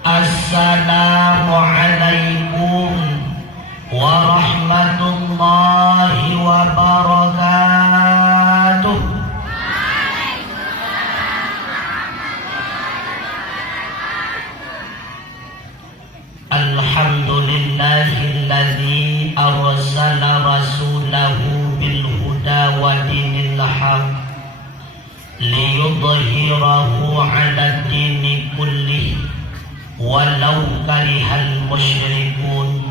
Assalamualaikum warahmatullahi wabarakatuh. Alhamdulillahilladzi arsala rasulahu bil huda wa dinil haq liyudhhirahu 'ala dini kullih walau karihal musyrikun.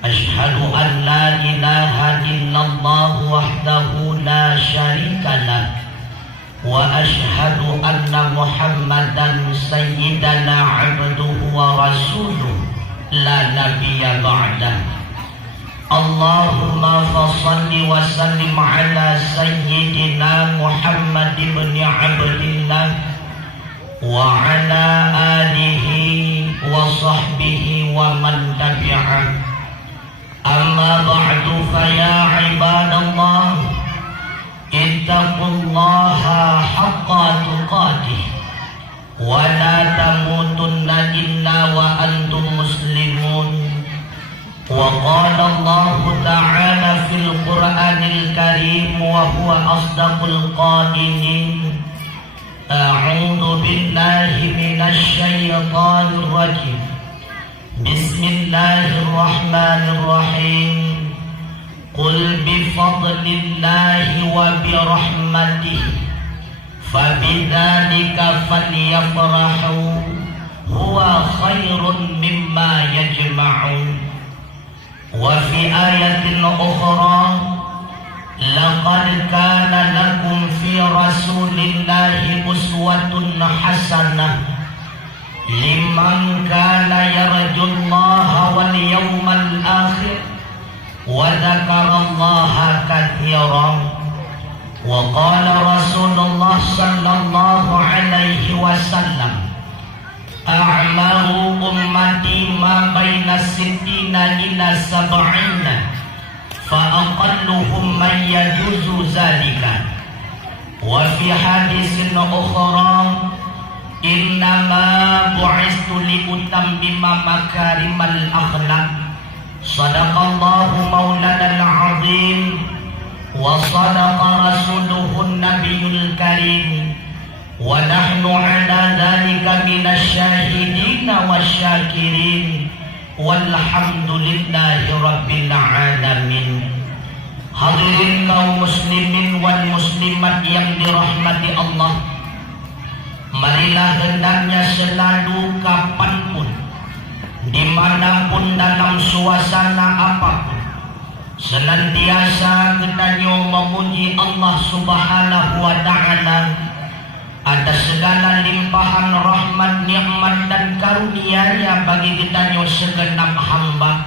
Asyhadu an la ilaha illallah wahdahu la syarika lah wa asyhadu anna Muhammadan sayyidana 'abduhu wa rasuluh la nabiyya ba'dah. Allahumma fassalli wa sallim ala sayyidina Muhammad ibn Abdillah wa ala alihi wa sahbihi wa man tabi'ah. Amma ba'du fa ya ibadallah, ittaqullaha haqqa tuqatih wa la tamutunna illa wa antum muslimun. Wa qala Allah ta'ala fil Qur'anil Karim wa huwa asdaqul qailin. A'udzu billahi minasy syaithanir rajim. Bismillahirrahmanirrahim. Qul bi fadlillahi wa bi rahmatihi fabidzalika falyafrahu huwa khairun mimma yajma'un. Wa fi ayatin ukhra laqad kana lakum fi rasulillahi uswatun hasanah liman kana yarjullaha wal yawmal akhir wa dzakarallaha katsiran. Wa qala Rasulullah sallallahu alaihi wasallam, a'maru ummati ma baina sittina ila sab'ina fa aqalluhum man yajuzu zalika. Wa fi hadisin ukhra, innama bu'istu li utammima makarimal akhlaq. Sadaqallahu maulana al-azim wa sadaqa rasuluhun nabiyul karim. Wa nahnu ala dhalika minasyahidina wasyakirin walhamdulillahi rabbil alamin. Hadirin kaum muslimin wal muslimat yang dirahmati Allah, marilah hendaknya selalu kapanpun, dimanapun, dalam suasana apapun, senantiasa kita memuji Allah subhanahu wa ta'ala atas segala limpahan rahmat, nikmat dan karunia-Nya bagi kita segenap hamba.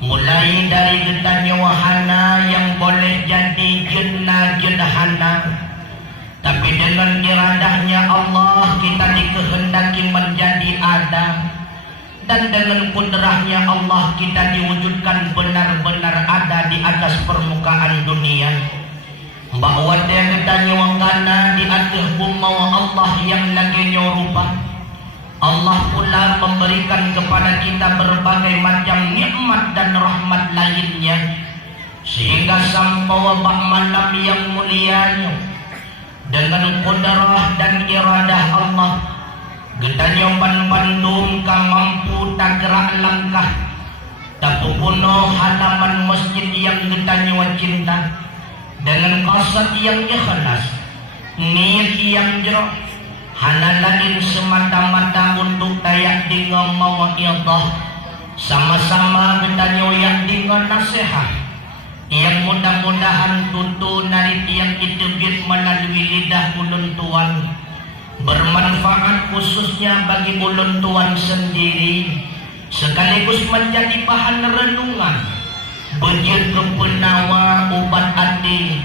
Mulai dari kita wahana yang boleh jadi jannah-jannahana, tapi dengan iradahnya Allah kita dikehendaki menjadi ada, dan dengan kudrahnya Allah kita diwujudkan benar-benar ada di atas permukaan dunia. Bahwa dia katanya wangkana di atas bumi Allah yang lagi nyorupa. Allah pula memberikan kepada kita berbagai macam nikmat dan rahmat lainnya, sehingga sampai wabak malam yang mulianya dengan kudrah dan iradah Allah kita nyoban bandung ka mampu tak gerak langkah tapupuno halaman masjid yang kita nyawa cinta dengan qasad yang ikhlas, niat yang jero, halalan semata-mata untuk tayak dengan mawaidah, sama-sama kita nyoyak dengan nasihat yang mudah-mudahan tutu narit yang ditebit melalui lidah ulun tuan bermanfaat khususnya bagi ulun tuan sendiri, sekaligus menjadi bahan renungan, bejir kepenawa ubat hati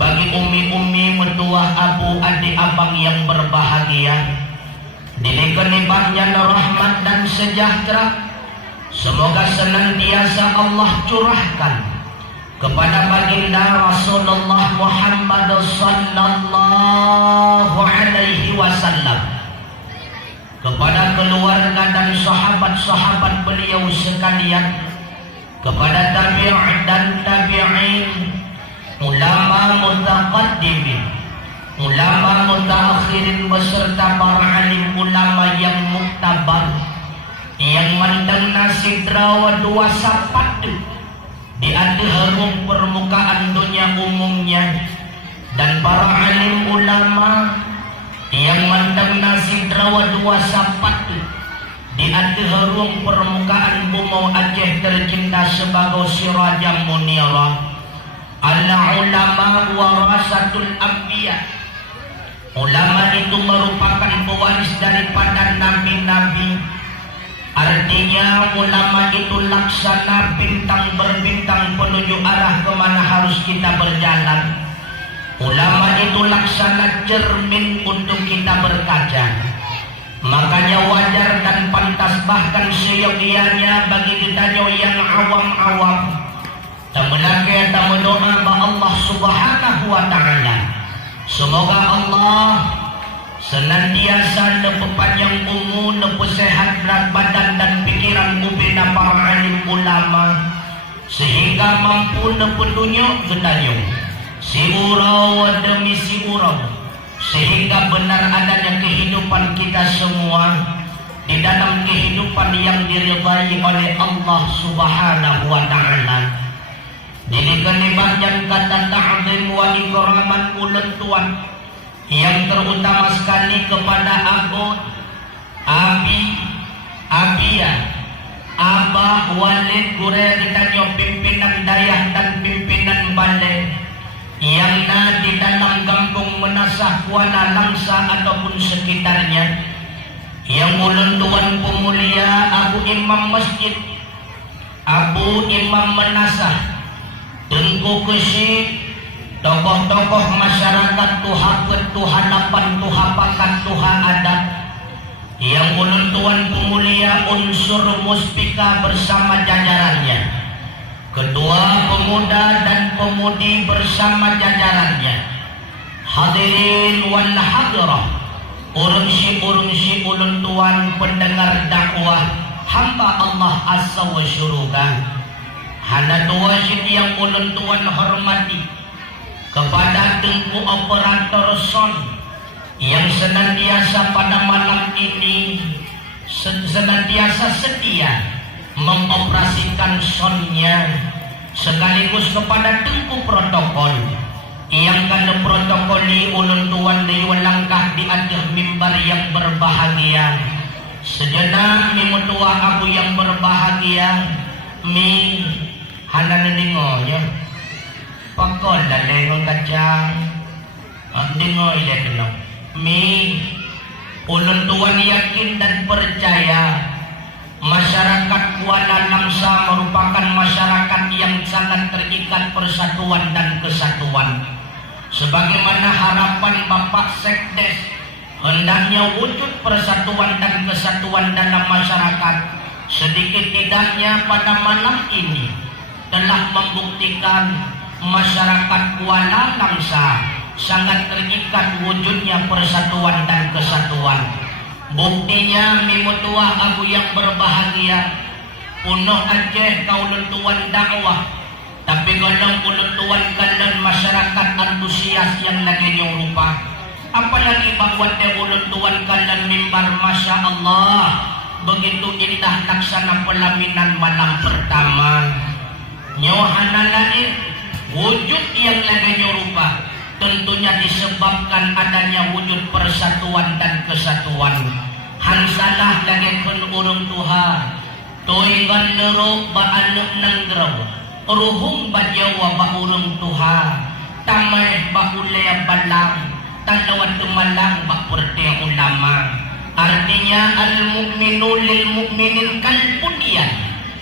bagi umi-umi, mertua, abu, adik, abang yang berbahagia. Dilihat-lihatnya rahmat dan sejahtera semoga senantiasa Allah curahkan kepada baginda Rasulullah Muhammad sallallahu alaihi wasallam, kepada keluarga dan sahabat-sahabat beliau sekalian, kepada tabi'in dan tabi'in, ulama mutaqaddimin, ulama mutaakhirin beserta para alim ulama yang muktabar, yang mandang nasib rawa dua sapat di harum permukaan dunia umumnya, dan para alim ulama yang mandang nasib rawa dua sapat di harum permukaan bumi Aceh tercinta sebagai sirajam munirah. Al-ulama warasatul anbiya. Ulama itu merupakan pewaris daripada nabi-nabi. Artinya ulama itu laksana bintang berbintang penunjuk arah kemana harus kita berjalan. Ulama itu laksana cermin untuk kita berkaca. Makanya wajar dan pantas bahkan seyogianya bagi kita yang awam-awam tamunake tamudoa ba Allah Subhanahu wa ta'ala. Semoga Allah senantiasa nepepanjang umur, nepesehat berat badan dan pikiran ubina para alim ulama, sehingga mampu nepetunjuk gedanyung si urau demi si urau, sehingga benar adanya kehidupan kita semua di dalam kehidupan yang diridhai oleh Allah Subhanahu wa ta'ala. Jadi kenikmatan kata ta'zim wa ikraman ulun tuan yang terutama sekali kepada abud, abi, abia, abah, walid, gure ditanya pimpinan dayah dan pimpinan balai yang di dalam kampung Menasah, Kuala Langsa ataupun sekitarnya, yang ulun tuan pemulia Abu Imam Masjid, Abu Imam Menasah, Tengku Kesyid, tokoh-tokoh masyarakat Tuha Ketuhanapan, Tuha Pakat, Tuha Adat, yang ulun tuan pemulia unsur muspika bersama jajarannya, ketua pemuda dan pemudi bersama jajarannya, hadirin wal hadirah, urungsi ulun tuan pendengar dakwah hamba Allah Azza wa Syuruga. Hana dua yang ulun tuan hormati, kepada Tengku Operator Son yang senantiasa pada malam ini senantiasa setia mengoperasikan sonnya, sekaligus kepada Tengku Protokol yang kada protokoli ulun tuan liwat langkah di atas mimbar yang berbahagia. Sejenak mimutua aku yang berbahagia mi hana nendingonya pakol daleng kacang dingoy lekenong mi ulun tuan yakin dan percaya masyarakat Kuala Langsa merupakan masyarakat yang sangat terikat persatuan dan kesatuan. Sebagaimana harapan Bapak Sekdes, hendaknya wujud persatuan dan kesatuan dalam masyarakat. Sedikit tidaknya pada malam ini telah membuktikan masyarakat Kuala Langsa sangat terikat wujudnya persatuan dan kesatuan. Buktinya mimutuah aku yang berbahagia, punuh Aceh kaulun tuan dakwah, tapi kadang ulun tuan kalian masyarakat antusias yang lagi rupa. Apalagi bahwa ulun tuan kalian mimbar, masya Allah, begitu indah laksana pelaminan malam pertama. Nyohana lain wujud yang lagi rupa, tentunya disebabkan adanya wujud persatuan dan kesatuan. Hansalah lagi kun urung Tuhan, toingan nerok ba anak nanggraw, ruhung ba jawa ba urung Tuhan, tamay ba ulaya balang, tanawat tumalang ba perte ulama. Artinya al-mu'minu lil-mu'minin kalpunyan,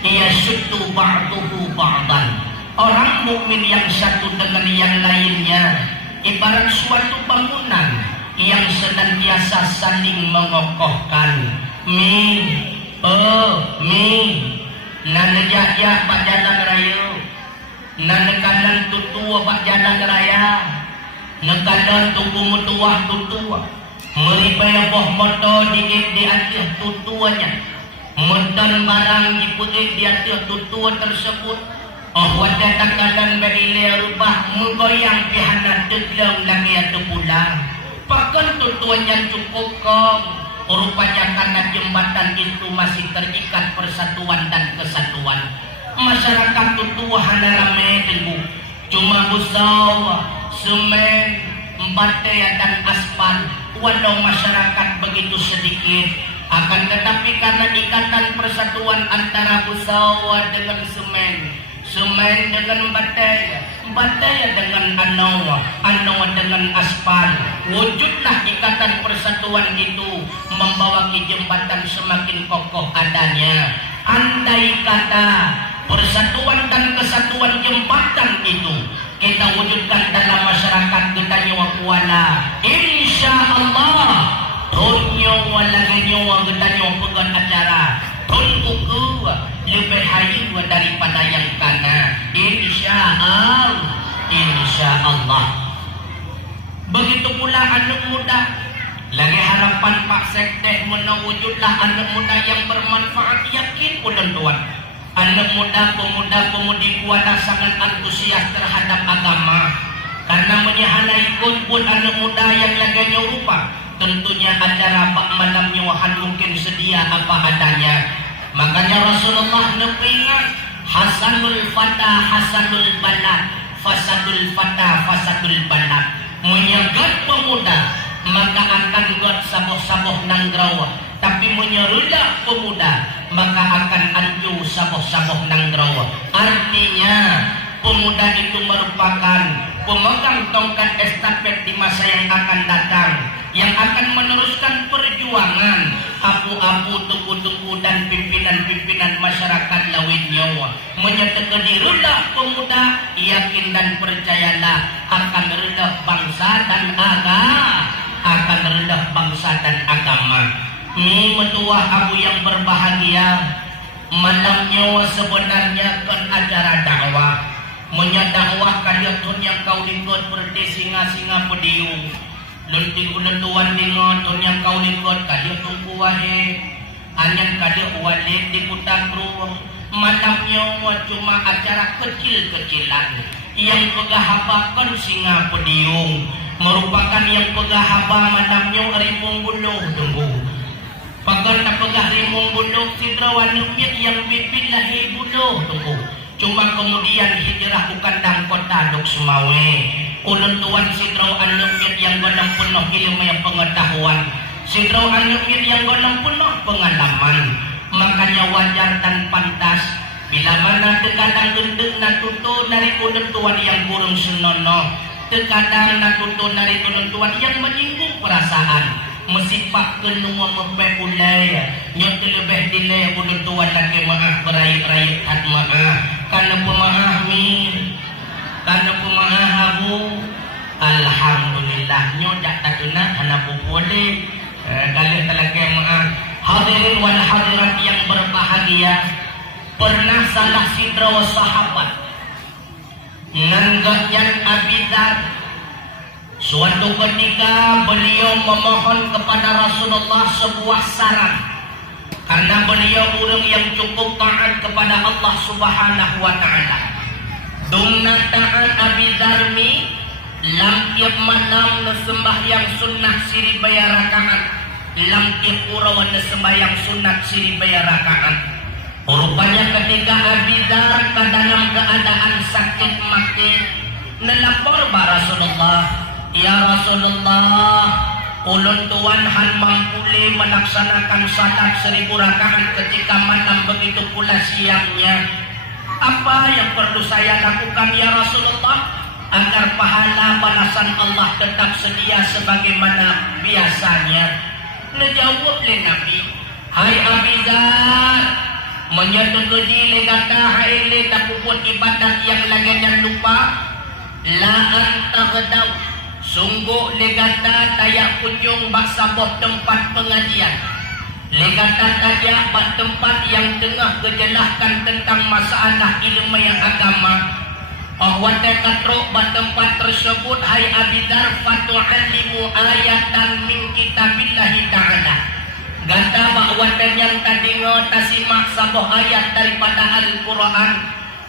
ia syutu ba'duhu ba'dan. Orang mukmin yang satu dengan yang lainnya ibarat suatu bangunan yang senantiasa saling mengokohkan. Nanejak pak jalan raya, nanekalan tutua pak jalan raya, nekalan tuku mutuah tutua, meribaya boh moto di atas tutuannya, mendan barang diputik di atas tutuan tersebut. Wadah takalan berilai rubah menggoyang pihana teglang lagi atau pulang. Bahkan tutuan yang cukup kong. Rupanya karena jembatan itu masih terikat persatuan dan kesatuan. Masyarakat tutuan rame tenggu. Cuma busau, semen, baterai dan aspal. Walau masyarakat begitu sedikit, akan tetapi karena ikatan persatuan antara busau dengan semen, semen dengan baterai dengan anoa dengan aspal, wujudlah ikatan persatuan itu membawa jembatan semakin kokoh adanya. Andai kata persatuan dan kesatuan jembatan itu kita wujudkan dalam masyarakat kita nyawa kuala, insya Allah nyawa lagi nyawa kita nyawa pegang acara buku lebih hayu daripada yang kana, insya Allah. Begitu pula anak muda, lagi harapan Pak Sekdeh menewujudlah anak muda yang bermanfaat. Yakin pun tuan, anak muda, pemuda-pemudi kuala sangat antusias terhadap agama. Karena menyahana ikut pun anak muda yang lagi rupa. Tentunya acara Pak Malam Nyuahan mungkin sedia apa adanya. Makanya Rasulullah nepingat Hasanul Fata Hasanul Balad, Fasadul Fata Fasadul Balad. Menyegat pemuda maka akan buat saboh-saboh nanggrawa. Tapi menyerudak pemuda maka akan anju saboh-saboh nanggrawa. Artinya pemuda itu merupakan pemegang tongkat estafet di masa yang akan datang, yang akan meneruskan perjuangan apu-apu, tunggu-tunggu dan pimpinan-pimpinan masyarakat lawit nyawa. Menyatakan rendah pemuda, yakin dan percayalah akan rendah bangsa dan agama. Ini mentua abu yang berbahagia, malam nyawa sebenarnya kan acara dakwah. Menyadakwah kalian yang kau ikut berdi singa-singa pediung. Lentik ulentuan dengan yang kau ikut kalian tunggu wahe. Anyan kalian walik di kutang ruang. Malamnya cuma acara kecil-kecilan yang pegahabakan singa pediung. Merupakan yang pegahaba malamnya rimung buluh tunggu. Pagar tak pegah rimung buluh sidrawanuknya yang bibit lahi buluh tunggu. Cuma kemudian hijrah bukan dan kota Duk Sumawe. Ulun tuan sidraw anukit yang gonang penuh ilmu yang pengetahuan. Sidraw anukit yang gonang penuh pengalaman. Makanya wajar dan pantas bila mana terkadang gendeng na tutu dari ulun tuan yang kurang senonoh. Terkadang na tutu dari ulun tuan yang menyinggung perasaan. Mesipak kenua mepek ulai. Nyot lebih dilai ulun tuan lagi maaf beraik-raik hat maaf. Karena pemaaf karena pemaaf abu, alhamdulillah nyodak tatuna anak boleh kalian telaki maaf. Hadirin wal hadirat yang berbahagia, pernah salah sidra sahabat nanggakyan Abidar. Suatu ketika beliau memohon kepada Rasulullah sebuah saran. Karena beliau orang yang cukup taat kepada Allah Subhanahu wa Ta'ala. Dumna taat Abi Darmi lam tiap malam sembahyang sunnah siri bayar rakaat, lam tiap urawan sembahyang sunnah siri bayar rakaat. Rupanya ketika Abi Dar dalam keadaan sakit mati, nelapor ba Rasulullah, ya Rasulullah, ulun tuan han mampule melaksanakan salat 1000 rakaat ketika malam, begitu pula siangnya. Apa yang perlu saya lakukan ya Rasulullah agar pahala balasan Allah tetap sedia sebagaimana biasanya? Menjawab le Nabi, hai Abizar, menyetujui legata hai le takupun ibadat yang lagi dan lupa, la antagdaw. Sungguh legata tayak kunjung bak sabuh tempat pengajian. Legata tayak bak tempat yang tengah kejelaskan tentang masalah ilmu yang agama. Ahwate katrok tempat tersebut hai Abidar fatu'allimu ayatan min kitabillahi ta'ala. Gata bahwate yang tadi tasimak sabuh ayat daripada Al-Quran.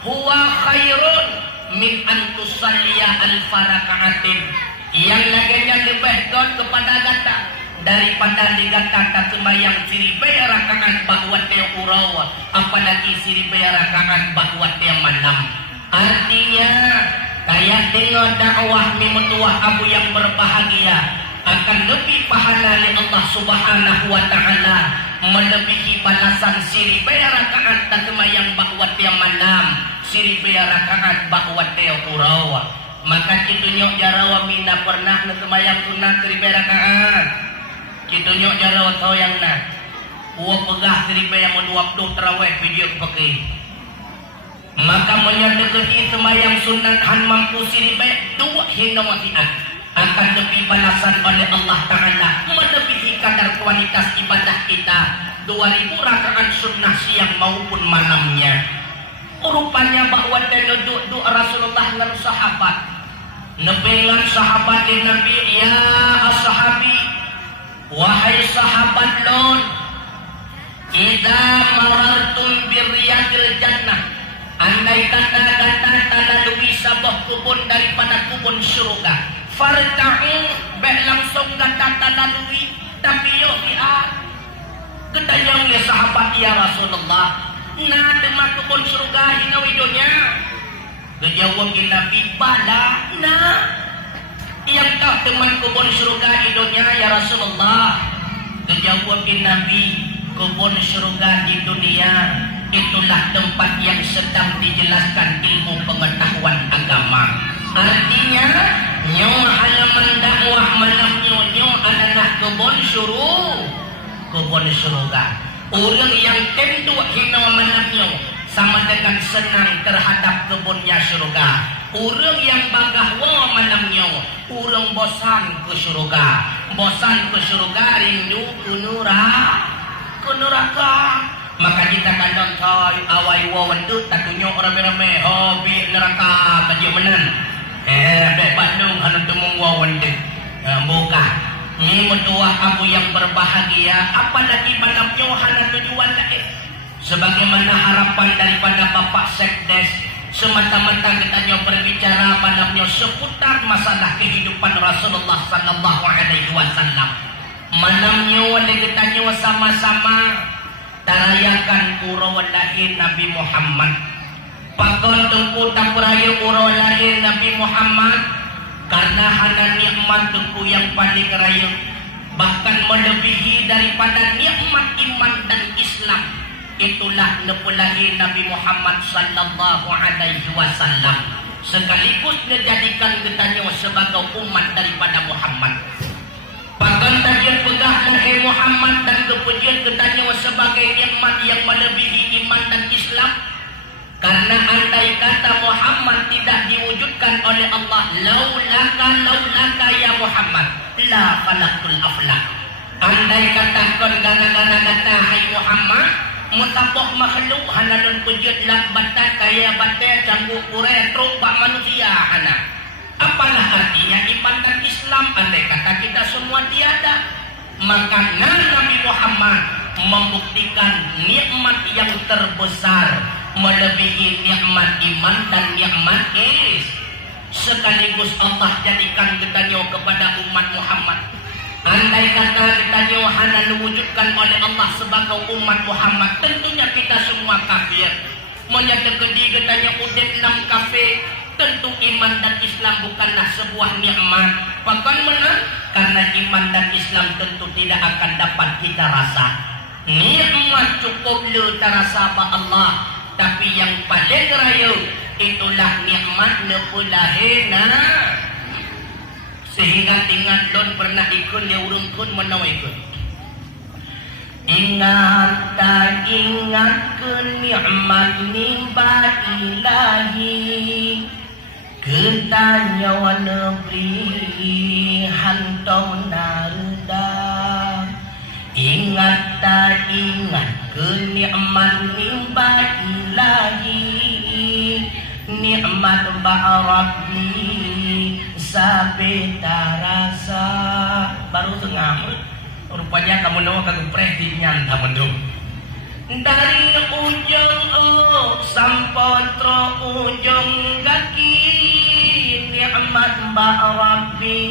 Huwa khairun min antusalliya al-faraka'atin. Yang laganya lebih don kepada gata daripada digatakan sembahyang siribai rakaat bahwate urawa, apalagi siribai rakaat bahwate malam. Artinya kayak dengan dakwah memetuah abu yang berbahagia akan lebih pahala oleh Allah Subhanahu wa taala melebihi balasan siribai rakaat dan sembahyang bahwate malam, siribai rakaat bahwate urawa. Maka kitunyo jarawa minda pernah na sembahyang sunat siribai rakaat. Kitunyo jarawa tau yang na uwa pegah siribai yang menuap tu terawih video pakai. Maka menyadekati sembahyang sunat han mampu siribai dua hingga wasiat akan lebih balasan oleh Allah Ta'ala melebihi kadar kualitas ibadah kita 2000 rakaat sunnah siang maupun malamnya. Rupanya bahwa duduk Rasulullah dan sahabat nebengan sahabat Nabi, ya ashabi, wahai sahabat lon, idza marartum birriyadil jannah, andai kata lalui sebuah kubun daripada kubun syurga, farta'in bek langsung kata lalui, tapi yo lihat ketanyang ya sahabat ya Rasulullah, nah tema kubun syurga hinawidonya. Kejawab Nabi, bala nah yang tak teman kubun syurga hidupnya ya Rasulullah. Kejawab Nabi, kubun syurga di dunia itulah tempat yang sedang dijelaskan ilmu pengetahuan agama. Artinya nyo halaman dakwah malam nyo adalah kebun syurga. Orang yang tentu hina malam nyo sama dengan senang terhadap kebunnya syurga. Orang yang bagah wa malam nyo, orang bosan ke syurga. Bosan ke syurga, rindu ke neraka. Maka kita kandang kau awai wawan tu tak tunjuk rame-rame hobi neraka kaji menan. Dek Bandung anu temung wawan tu. Buka. Ini mentua abu yang berbahagia, apalagi malamnya hana tujuan lain. Sebagaimana harapan daripada Bapak Sekdes, semata-mata kita berbicara malamnya seputar masalah kehidupan Rasulullah sallallahu alaihi wasallam. Malamnya wala kita sama-sama tarayakan urawan lahir Nabi Muhammad. Pakon tungku tak peraya urawan lahir Nabi Muhammad karena hana nikmat tungku yang paling raya, bahkan melebihi daripada nikmat iman dan Islam. Itulah nepulahi Nabi Muhammad sallallahu alaihi wasallam, sekaligus menjadikan kita sebagai umat daripada Muhammad. Bahkan tajian pegah lahir Muhammad dan kepujian ketanya sebagai nikmat yang melebihi iman dan Islam. Karena andai kata Muhammad tidak diwujudkan oleh Allah, laulaka ya Muhammad la khalaqtul aflak. Andai kata kon gara-gara kata hai Muhammad mutapok makhluk hanalun pujud lak batat kaya batat canggu kure truk bak manusia hana. Apalah artinya iman dan Islam andai kata kita semua tiada? Maka Nabi Muhammad membuktikan nikmat yang terbesar melebihi nikmat iman dan nikmat Islam. Sekaligus Allah jadikan kita kepada umat Muhammad. Andai kata kita hanya diwujudkan oleh Allah sebagai umat Muhammad, tentunya kita semua kafir. Menyatakan kita udip 6 kafir. Tentu iman dan Islam bukanlah sebuah nikmat. Bahkan mana? Karena iman dan Islam tentu tidak akan dapat kita rasa. Nikmat cukup le terasa ba Allah, tapi yang paling raya itulah nikmat nepulahena. Sehingga tinggal don pernah ikut dia urung kun menawa ikut. Ingat tak ingat ke nikmat nimba ilahi, ketanya negeri hantau narda. Ingat tak ingat ke nikmat nimba ilahi, nikmat Rabbi sampai tarasa baru tengah rupanya kamu nawa kagum preh nyanta mendung dari ujung sampotro ujung kaki nikmat Rabbi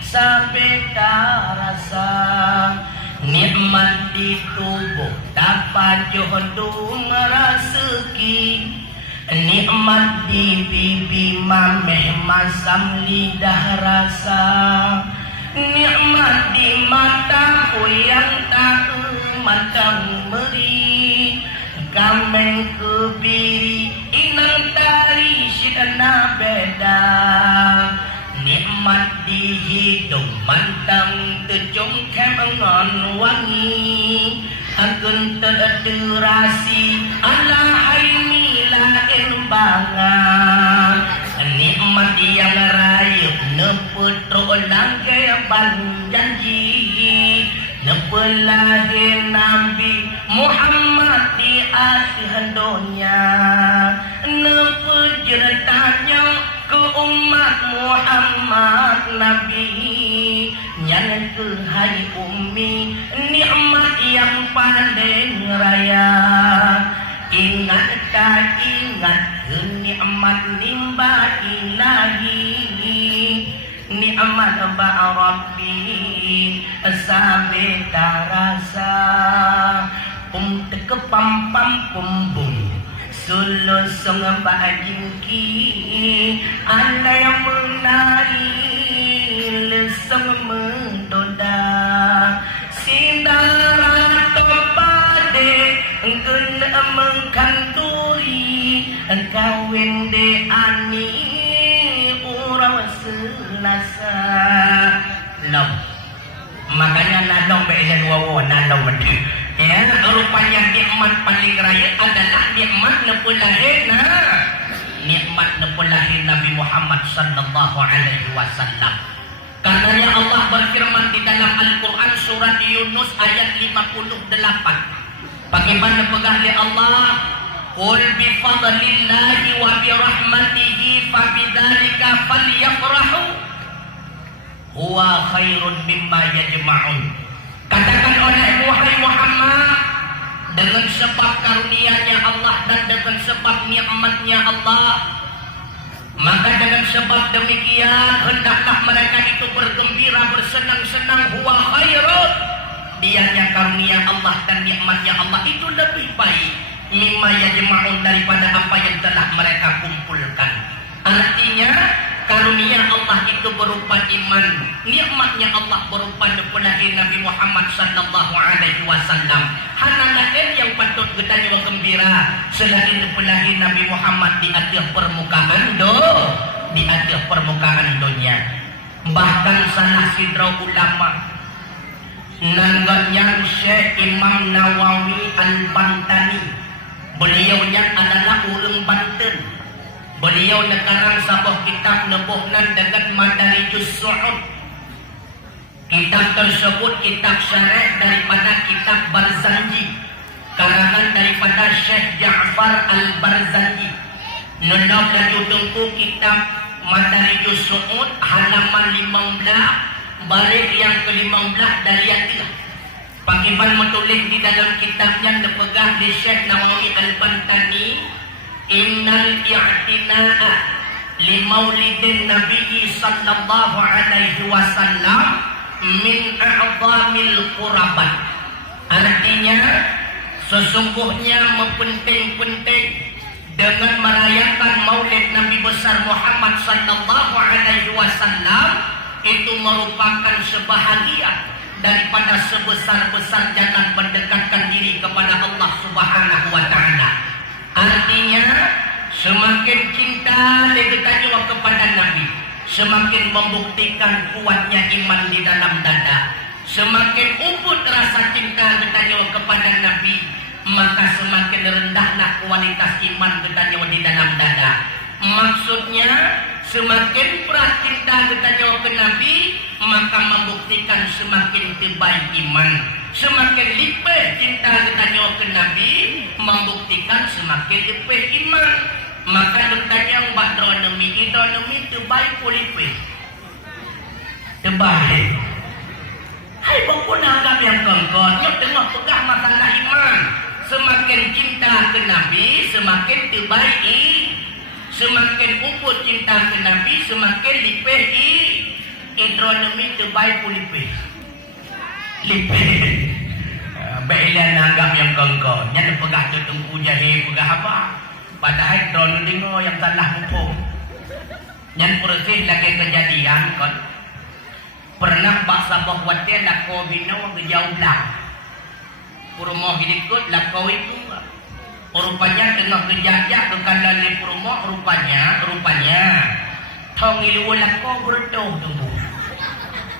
sampai tarasa nikmat di tubuh dapat jodoh merasuki nikmat di pipi mameh masam lidah rasa nikmat di mata yang tak matang meri kameng kebiri inang tari sidana beda nikmat di hidung mantang tejongkem ngon wangi agun terdurasi ala haini lain bangan nikmat yang rayu neputro langgai janji nepelahin Nabi Muhammad di akhir dunia nepejeretanya ke umat Muhammad Nabi nyan ke hai ummi nikmat yang paling raya ingat nikmat nimba ilahi nikmat Rabbi sampai tarasa tekepam pam kumbung sulusung bajingki anda yang menari lesung mendoda sindara topade gena mengkanturi kawin de ani urang selasa long makanya nadong be'edan wawo nadong mati ya rupanya nikmat paling raya adalah nikmat nepulahin nikmat nepulahin Nabi Muhammad sallallahu alaihi wasallam. Karenanya Allah berfirman di dalam Al-Quran surat Yunus ayat 58 bagaimana pegang Allah qul bifadlillahi wa birahmatihi fabidzalika falyafrahu huwa khairun mimma yajma'un. Katakan oleh wahai Muhammad, dengan sebab karunia-Nya Allah dan dengan sebab nikmat-Nya Allah, maka dengan sebab demikian hendaklah mereka itu bergembira bersenang-senang. Huwa khairun, dianya karunia Allah dan nikmat-Nya Allah itu lebih baik mimma yajma'un, daripada apa yang telah mereka kumpulkan. Artinya karunia Allah itu berupa iman, nikmatnya Allah berupa nepulahi Nabi Muhammad sallallahu alaihi wasallam. Hananaen yang patut kita nyawa gembira selain nepulahi Nabi Muhammad di atas permukaan dunia. Bahkan salah sidra ulama nangganya Syekh Imam Nawawi Al-Bantani, beliaunya adalah orang Banten. Beliau nekarang sebuah kitab nebuhnan dengan Madarijus Su'ud. Kitab tersebut kitab syarah daripada kitab Barzanji, karangan daripada Syekh Ja'far Al-Barzanji. Nunok dan judulku kitab Madarijus Su'ud halaman 15 baris yang ke-15 dari atilah. Pakiban menulis di dalam kitabnya dipegang di Syekh Nawawi Al-Bantani, innal i'tina'a li maulidin Nabi sallallahu alaihi wasallam min a'zamil qurabat. Artinya sesungguhnya mempenting-penting dengan merayakan maulid Nabi besar Muhammad sallallahu alaihi wasallam itu merupakan sebahagian daripada sebesar-besar jalan mendekatkan diri kepada Allah Subhanahu wa taala. Artinya semakin cinta kita kepada Nabi, semakin membuktikan kuatnya iman di dalam dada. Semakin ubud rasa cinta kita kepada Nabi, maka semakin rendahlah kualitas iman kita di dalam dada. Maksudnya semakin berat cinta kita ke Nabi, maka membuktikan semakin tebal iman. Semakin lipih cinta kita ke Nabi, membuktikan semakin lipih iman. Maka bertanya mbak dronomi terbaik politik. Terbaik. Hai bokun agam yang kongkot, yang tengah pegang masalah iman. Semakin cinta ke Nabi, semakin terbaik. Semakin ukut cinta ke Nabi, semakin lipih. Dronomi terbaik politik. Lipih. Bailan agam yang kongkot, yang pegang tengku jahe, pegang apa? Padahal drone dengar yang salah hukum. Yang bersih lagi kejadian kan. Pernah Pak Sabah Watir lako bina ngejauh belah. Rumah hidikut lako itu. Rupanya tengah kejajak kekalan di rumah rupanya tong ilu lako berdoh tunggu.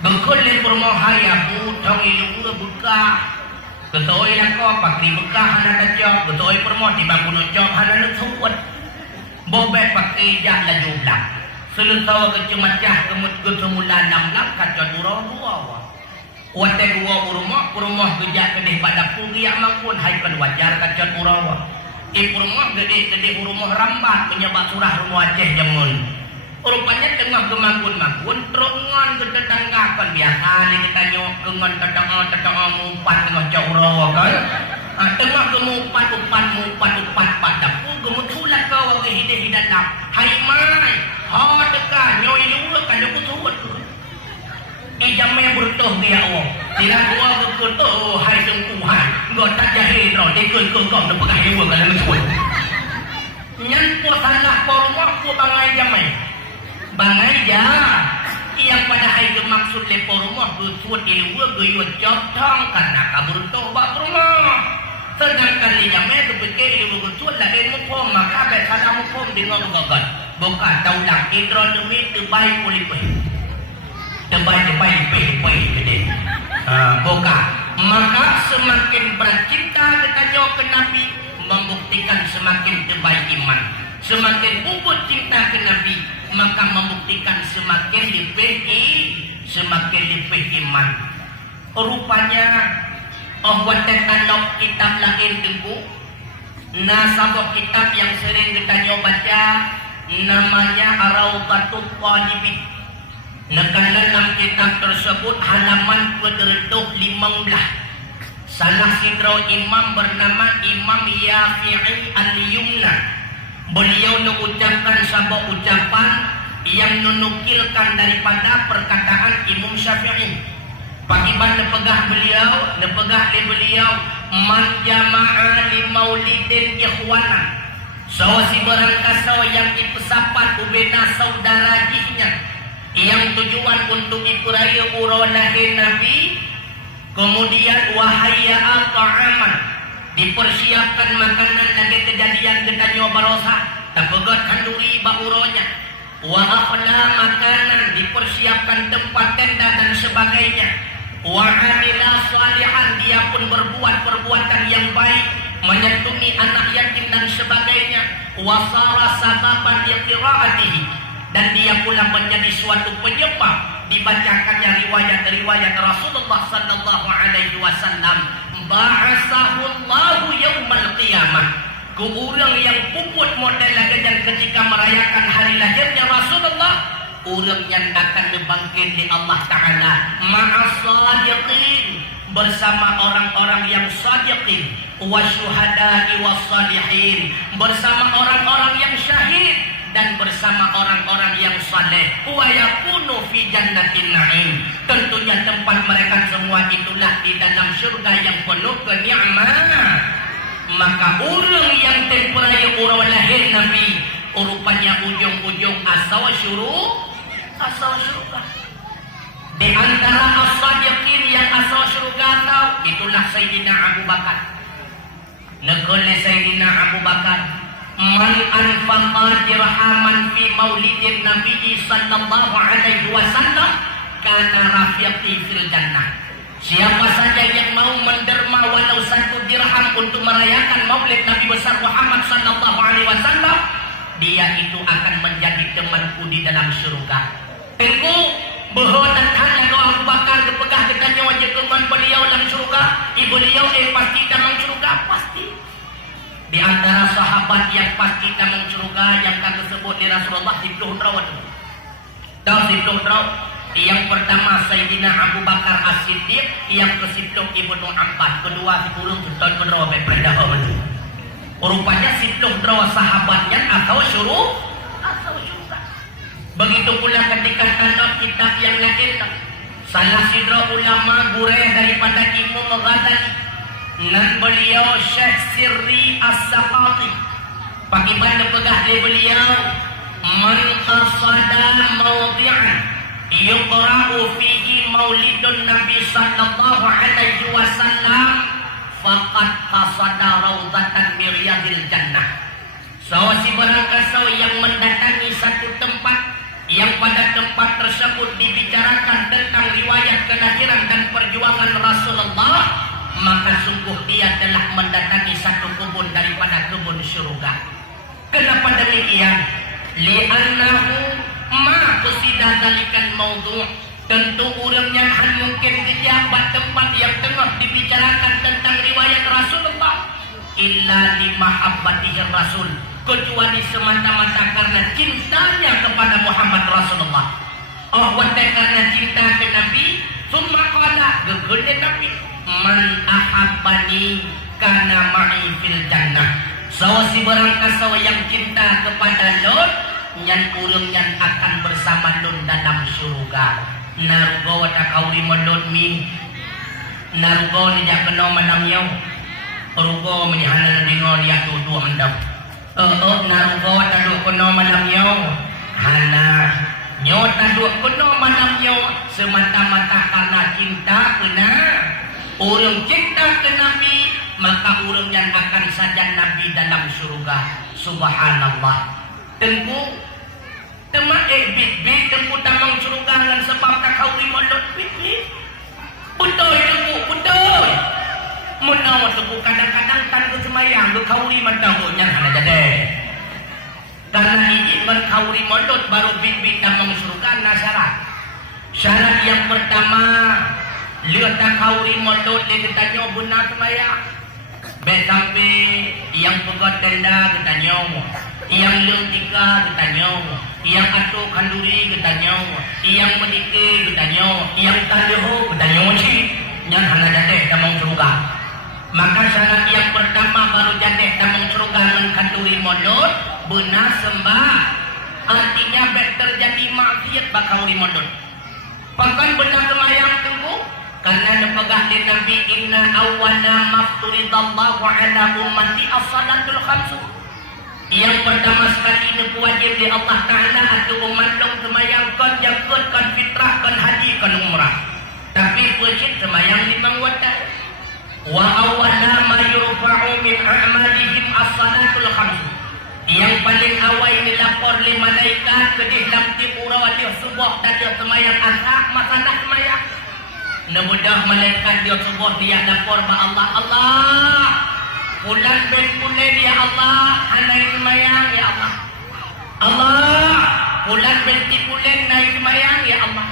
Bekul di rumah hayamu tong ilu buka. Ketoi lako pakai bekah hana job, ketoi permoh di bangun job hana suwat. Bobek pakai jak laju belak. Selesai kecemacah kemut kesemula 6 kacau dua. Watai dua rumah gejak kedih pada pugi yang mangkun haikan wajar kacau dua. Rumah gede rumah rambat penyebab surah rumah Aceh jamun. Rupanya tengah kemakun-makun terongan ke tetangga kan biasa ni kita nyok kengan tetangga mumpat tengah jauh rawa kan. Tengah kemumpat pada pu gemutulan kau ke hidat nak. Hai mai, ha dekat nyoi lu kan aku tuut. Jamai bertuh dia awak. Tidak gua ke hai sengkuhan. Gua tak jahil ro dekul kau dah pegang hewa kalau mencuat. Nyan po salah kormo ko bangai jamai. Bangai ya, yang pada hari maksud lepo rumah bersuat ilmu guyut job tong karena kabur tobat rumah. Sedangkan di jamai berpikir ilmu bersuat lah ilmu pom maka abad salah pom dengan gagal. Bukan tahu lah demi terbaik politik. Terbaik gede. Bukan. Maka semakin bercinta kita ke Nabi membuktikan semakin terbaik iman. Semakin ubud cinta ke Nabi maka membuktikan semakin lebih iman. Rupanya watan alok kitab lain tengku. Nasabah kitab yang sering kita baca namanya Raudatul Talibin. Dalam kitab tersebut halaman ke-15. Salah sidra imam bernama Imam Yafi'i Al-Yumna. Beliau mengucapkan sebuah ucapan yang menukilkan daripada perkataan Imam Syafi'i. Pakiban nepegah beliau man jama'a li maulidin ikhwana. Sawasi barangkasa yang dipesapat ubena saudara jihnya yang tujuan untuk ikuraya urolahin Nabi. Kemudian wahaya ta'aman, dipersiapkan makanan lagi kejadian kita nyoba rosa tapegat kanduri bauronya. Wa akhla makanan, dipersiapkan tempat tenda dan sebagainya. Wa amila salihan, dia pun berbuat perbuatan yang baik, menyantuni anak yatim dan sebagainya. Wa sara sababan liqiraatihi, dan dia pula menjadi suatu penyebab dibacakannya riwayat-riwayat Rasulullah sallallahu alaihi wasallam. Ba'asahullahu yaumal qiyamah, ke orang yang puput model lagi dan ketika merayakan hari lahirnya Rasulullah, orang yang akan dibangkit di Allah Ta'ala ma'as-sadiqin, bersama orang-orang yang sadiqin, wasyuhada'i wassalihin, bersama orang-orang yang syahid dan bersama orang-orang yang saleh. Wa yakunu fi jannatin na'im, tentunya tempat mereka semua itulah di dalam syurga yang penuh kenikmatan. Maka orang yang temperaya orang lahir Nabi, rupanya ujung-ujung asal syurga. Di antara as-sadiqin yang asal syurga tahu, itulah Sayyidina Abu Bakar. Negara Sayyidina Abu Bakar, man anfaqa dirhaman fi maulidin Nabi sallallahu alaihi wasallam kana rafiqi fil jannah. Siapa saja yang mau menderma walau 1 dirham untuk merayakan maulid Nabi besar Muhammad sallallahu alaihi wasallam, dia itu akan menjadi temanku di dalam surga. Tengku bahwa tanya kau Abu Bakar kepegah dekatnya wajah keman beliau dalam surga, ibu beliau pasti dalam surga pasti. Di antara sahabat yang pasti dalam surga yang kata sebut di Rasulullah 10 tahun. Tahu 10 tahun? Yang pertama Sayyidina Abu Bakar As-Siddiq, yang ke-10 Ibnu Abbas, kedua 10 tahun kedua berbeda. Rupanya 10 tahun sahabatnya atau surga. Begitu pula ketika dalam kitab yang lain, salah sidra ulama gurih daripada Imam Ghazali, dan beliau Syekh Sirri As-Saqati, bagaimana pegah dia beliau, man qasada mawdi'an yuqra'u fihi maulidun Nabi sallallahu alaihi wasallam faqad qasada raudatan min riyadil jannah. Si barang kasau yang mendatangi satu tempat yang pada tempat tersebut dibicarakan tentang riwayat kelahiran dan perjuangan Rasulullah, maka sungguh dia telah mendatangi satu kebun daripada kebun syurga. Kenapa demikian? Li'annahu ma qasida dalikan maudhu'. Tentu orang yang mungkin kejabat tempat yang tengah dibicarakan tentang riwayat Rasulullah illa li mahabbatihi Rasul, kecuali semata-mata karena cintanya kepada Muhammad Rasulullah. Karena cinta ke Nabi, summa qala gegede Nabi, man ahabbani kana ma'i fil jannah. Si barang kasau yang cinta kepada Lord, yang urang yang akan bersama Lord dalam surga. Narugo wata kauri molot mi, narugo ni dia kena manam yau, rugo menyahana dingon dia tuduh handap. Narugo wata duk kena manam yau, hana nyota duk kena manam yau semata-mata karena cinta kena. Orang cinta ke Nabi, maka orang yang akan saja Nabi dalam surga. Subhanallah. Tengku temak bit-bit tengku tamang surga dengan sebab tak kau dimolot bit-bit. Betul tengku, betul. Menawa tengku kadang-kadang tanpa semayang ke kau dimolot yang hana jadi. Karena ini kau dimolot baru bit-bit tamang surga nasyarat. Syarat yang pertama, lihat tak kau dimolot dia ditanya benar semayang. Sampai yang pegat tenda kita nyawa, yang leutika kita nyawa, yang atuk kanduri kita nyawa, yang menike kita nyawa, yang tandeho kita nyawa sih, yang hana jadeh damang surga. Maka syarat yang pertama baru jadeh damang surga dengan kanduri mondot benar sembah, artinya terjadi maksiat bakal dimondot. Bahkan benar semayang tunggu. Karena nepegah di Nabi inna awwala mafturidallahu ala ummati as-salatul khamsu. Yang pertama sekali nepu wajib di Allah Ta'ala atau umat dong semayangkan jangkutkan fitrahkan haji kan umrah. Tapi wajib semayang 5 waktu. Wa awwala ma yurfa'u min a'malihim as-salatul khamsu. Yang paling awal dilapor li malaikat kedih lam tipura wadih subuh dan dia semayang asar masalah semayang. Namudah malaikat dia subuh dia lapor ba Allah, bulan ben bulan ya Allah, anai semayang ya Allah, bulan ben bulan naik semayang ya Allah.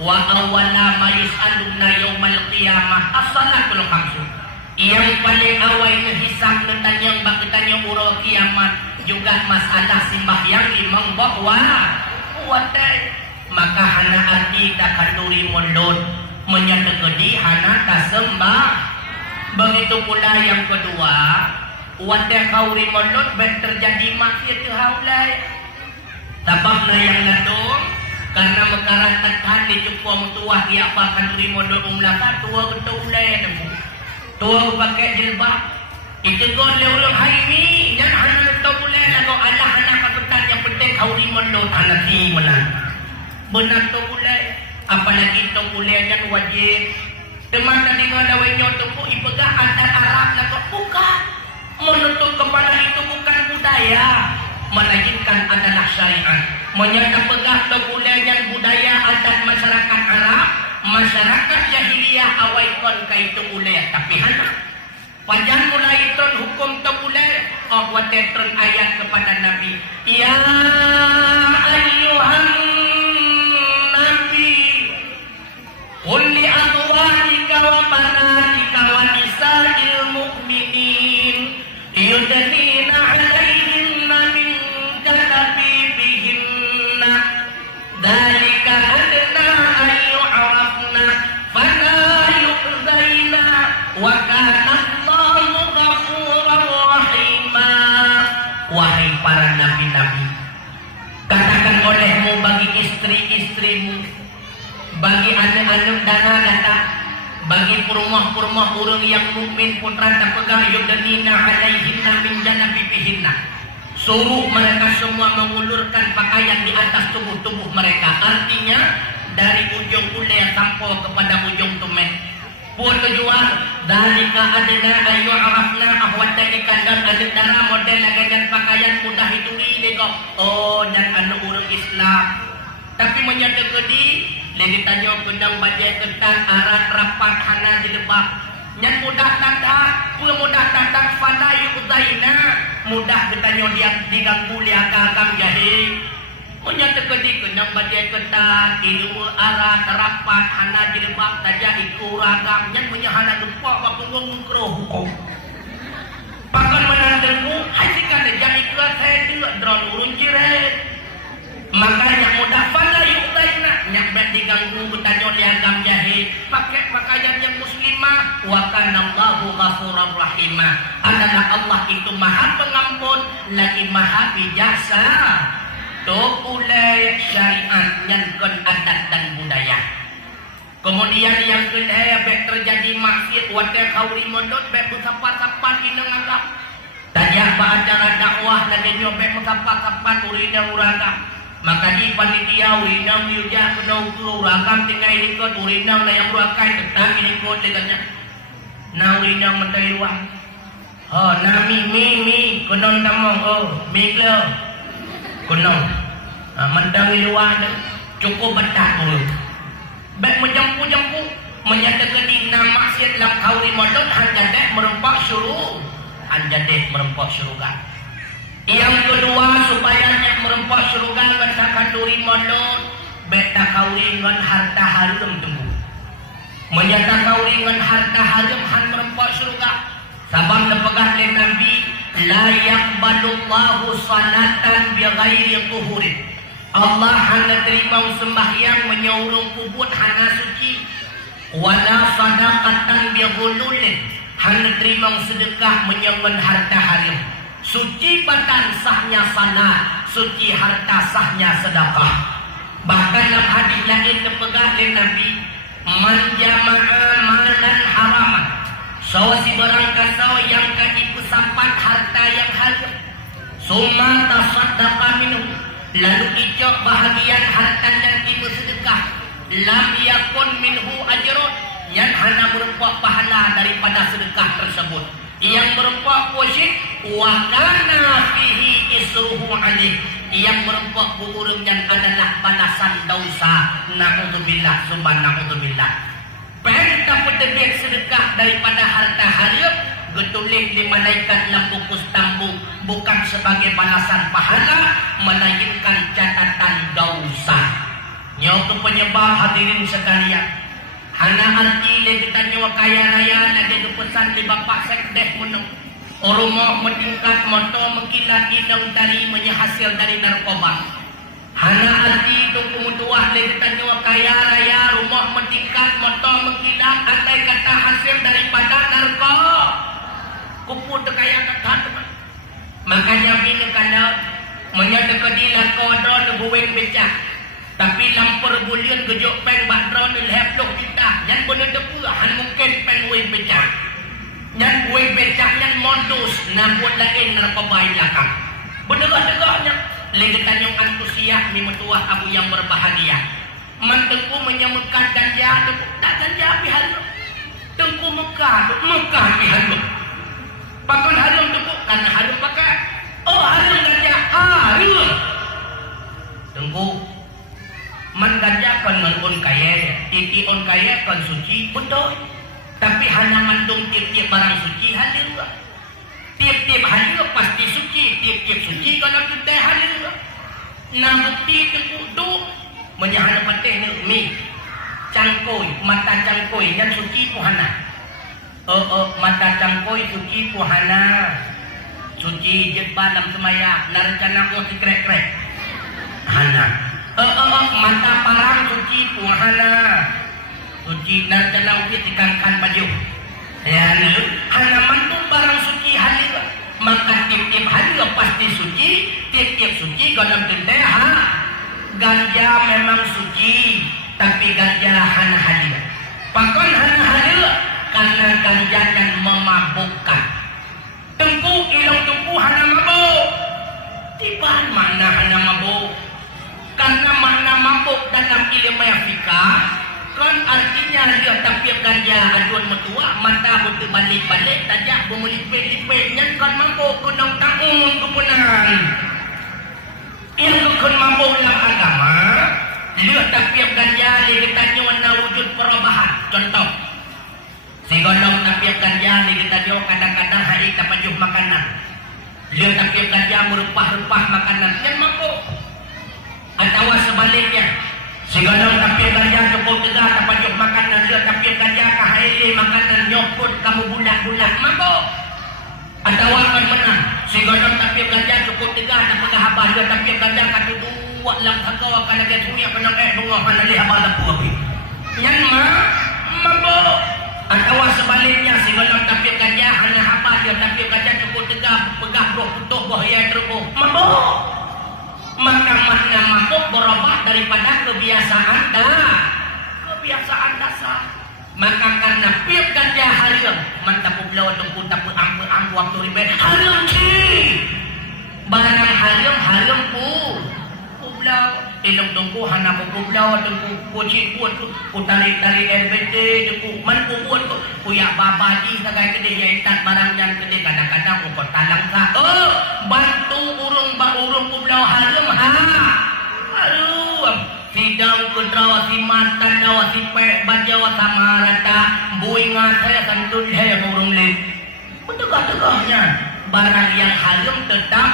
Wa awwala ma yus'aluna yaumal qiyamah as-salatul khamsu. Yang paling awal hisab tentang bakitanya urang kiamat juga masalah sembahyang 5 waktu. Maka hana arti tak kanduri mondot menyedekedi hana tasembah. Begitu pula yang kedua, wadah kauri mondot ben terjadi maksiat haulai. Sebabna yang ladong karena mekaran tekan di cukup tuah dia apa kanduri mondot umlaka tua betul ulai temu. Tua pakai jilbab. Itu gol orang hari ni dan hana betul ulai lagu Allah hana kapetan yang penting kauri mondot hana ti menang. Benar tu ulai. Apalagi tong kuliahnya wajib. Teman tadi ngadawai nyoto ku ipegah adat Arab na bukan. Menutup kepala itu bukan budaya, melainkan adalah syariat. Menyata pegah tong kuliahnya budaya adat masyarakat Arab, masyarakat jahiliyah awaikan kaitu kuliah tapi hana. Panjang mulai ton hukum tong kuliah, watetron ayat kepada Nabi. Ya ayyuhan Qul li azwajika wa banatika wa nisa'il mu'minin yudnina wa kana Allahu ghafurar rahima. Wahai para nabi-nabi, katakan olehmu bagi istri-istrimu, bagi anak-anak dana-dana, bagi purmah-purmah urang yang mukmin putra tapegah yudanina alaihinna min janabibihinna, suruh mereka semua mengulurkan pakaian di atas tubuh-tubuh mereka. Artinya dari ujung kulit sampai kepada ujung tumit. Buat tujuan dalika adna ayu arafna ahwadani kandang adna model dengan pakaian mudah itu ini kok. Oh, dan anu urang Islam. Tapi menyadar gedi lagi tanya kendang bajai ketan arat rapat hana di depan. Nyan mudah tatak, mudah tatak fala yudaina. Mudah ketanya dia diganggu liaka kang jahe. Menyadar gedi kendang bajai ketan ilmu arat rapat hana di depan saja iku ragam. Nyan menyahana depak waktu ngungkroh. Pakan menandamu hasikan aja ikhlas saya tidak drone urun jiret. Makanya mudah pada yudaina nyakbet diganggu bertanya liagam jahe pakai pakaian yang muslimah. Wa kana Allahu ghafurar rahima. Adalah Allah itu maha pengampun lagi maha bijaksa. Topulai syariat nyankeun adat dan budaya. Kemudian yang kedua bek terjadi maksiat wadah kauri mondot bek bersapat-sapat di nengalah. Tajak acara dakwah lagi nyobek bersapat-sapat urida uraga. Maka di panitia urinang yuja kenau ke uragam tinggal ikut urinang layang urakai tetap ikut dengannya. Na urinang mentai luar. Oh, nami mi kenong tamong oh miklo kenong. Mentai luar cukup betah dulu. Baik menjampu-jampu menyatakan di nama maksiat lam kauri modot hanjadek merempak syuruh. Hanjadek merempak syurugan. Yang kedua supaya yang merempak syurugan mensakan duri modot beta kauringan harta harum tunggu. Menyata kauringan harta harum han merempak syurugan. Sabang terpegang oleh Nabi la yaqbalullahu salatan bighairi tuhurin. Allah hanya terima sembahyang menyaurung kubut hana suci. Wala sadaqatan bighululin. Hanya terima sedekah menyangan harta haram. Suci badan sahnya salat, suci harta sahnya sedekah. Bahkan dalam hadis lain terpegang oleh Nabi, man jama'a malan haraman. Si barang kasau yang kaiku sampat harta yang haram. Summa tasaddaqa minhu. Lalu ijak bahagian harta dan ibu sedekah. Lam yakun minhu ajrun. Yang hana merupakan pahala daripada sedekah tersebut. Yang berupa posit wa kana fihi isruhu alih. Yang berupa urungnya adalah balasan dosa. Na'udzubillah subhanallah. Perintah pedebik sedekah daripada harta haram getulik di malaikat lembukus tambung bukan sebagai balasan pahala melainkan catatan dosa. Nyoto penyebab hadirin sekalian. Hana arti lagi tanya kaya raya lagi pesan di bapak sekdeh menung. Rumah meningkat moto mengkilat hidung dari menyahasil dari narkoba. Hana arti itu kemuduah lagi tanya kaya raya rumah meningkat moto mengkilat andai kata hasil daripada narkoba. Kumpul kaya kata. Makanya ini kalau menyatakan dia kodron buwing becak. Tapi lampur bulian kejok pen bakron ilhep lok kita. Yang benar depa han mungkin pen buwing becak. Yang buwing becak yang modus namun lain narkoba ilakang. Benar-benarnya legetan yang antusias ni metuah abu yang berbahagia. Mantengku menyemutkan ganja tak ganja pihak. Tengku Mekah pihak. Pakon harum tu karena harum pakai. Oh harum ganja harum. Tengku mengganjakan on kaya, titi on kaya kan suci betul. Tapi hanya mandung tiap-tiap barang suci hadir. Tiap-tiap hadir pasti suci, tiap-tiap suci kalau kita hadir. Nah bukti tengku tu menyahana patih ni cangkoi, mata cangkoi dan suci puhana. Mata cangkoi suci puhana. Suci jetba dalam semaya narencana ko si krek-krek. Hana. Mata parang suci puhana. Suci narencana ukit ikan baju. Ya, halaman tu barang suci hari maka tip-tip hari pasti suci, tip-tip suci dalam tentang ganja memang suci, tapi ganja hana hari. Pakon hana hari karena ganja dan memabukkan. Tengku ilang tengku hana mabuk. Tiban makna hana mabuk. Karena makna mabuk dalam ilmu fikih kan artinya dia tapi ganja aduan metua mata betul balik-balik tajak bermelipet-lipetnya kan mabuk kunang tangun kepunan. Yang kekun mabuk dalam agama dia tapi ganja dia ditanya warna wujud perubahan. Contoh segolong tapi ganja dia ditanya kadang-kadang hari tapajuh makanan. Dia tapi ganja merupah-rupah makanan kan mabuk. Atau sebaliknya segala tapi ganja cukup tegak tapajuk makanan dia tapi ganja kahili makanan nyokut kamu bulat-bulat mabuk. Atau akan menang segala tapi ganja cukup tegak tapagah habah dia tapi ganja katuduak lang tagaw akan lagi suya penang bunga kanali habah lapu api yan mabuk. Atau sebaliknya segala tapi ganja hanya habah dia tapi ganja cukup tegak pegah roh putuh bahaya terubuh mabuk. Maka makna mabuk berubah daripada kebiasaan dasar. Maka karena piap ganja haram mantap pulau tunggu tapu ampu waktu ribet haram sih. Barang haram pulau ilmu tunggu hana pulau tunggu kucing buat ku tarik LBT tunggu man buat ku ya babaji sebagai gede yaitan barang yang gede kadang-kadang ku talang ka bantu urung pulau haram aduh sidang kudrawa si mantan dawa si pek bajawa sama rata buingan saya santun saya urung lid tegak-tegaknya barang yang haram tetap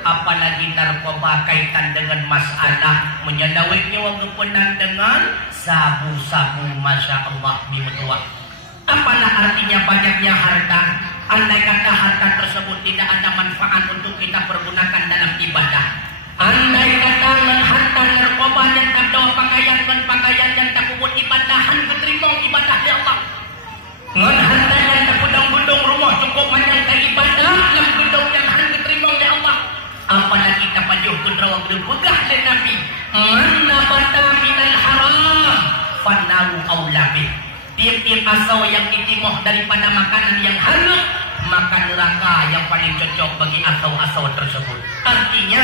apalagi narkoba kaitan dengan masalah menyedawai nyawa kepenan dengan sabu-sabu Masya Allah bimutua. Apalah artinya banyaknya harta andai kata harta tersebut tidak ada manfaat untuk kita pergunakan dalam ibadah. Andai kata dengan harta narkoba yang tak ada pakaian yang tak buat ibadahan keterima ibadah ya Allah. Dengan harta yang tak gudang-gudang rumah cukup banyak ke ibadah dalam gudang yang hanya keterima ya Allah. Apalagi kita pajuh kudrawa berpegah dan Nabi mana bata minal haram fanahu awlabih. Tiap-tiap asal yang ditimoh daripada makanan yang haram maka neraka yang paling cocok bagi asal-asal tersebut. Artinya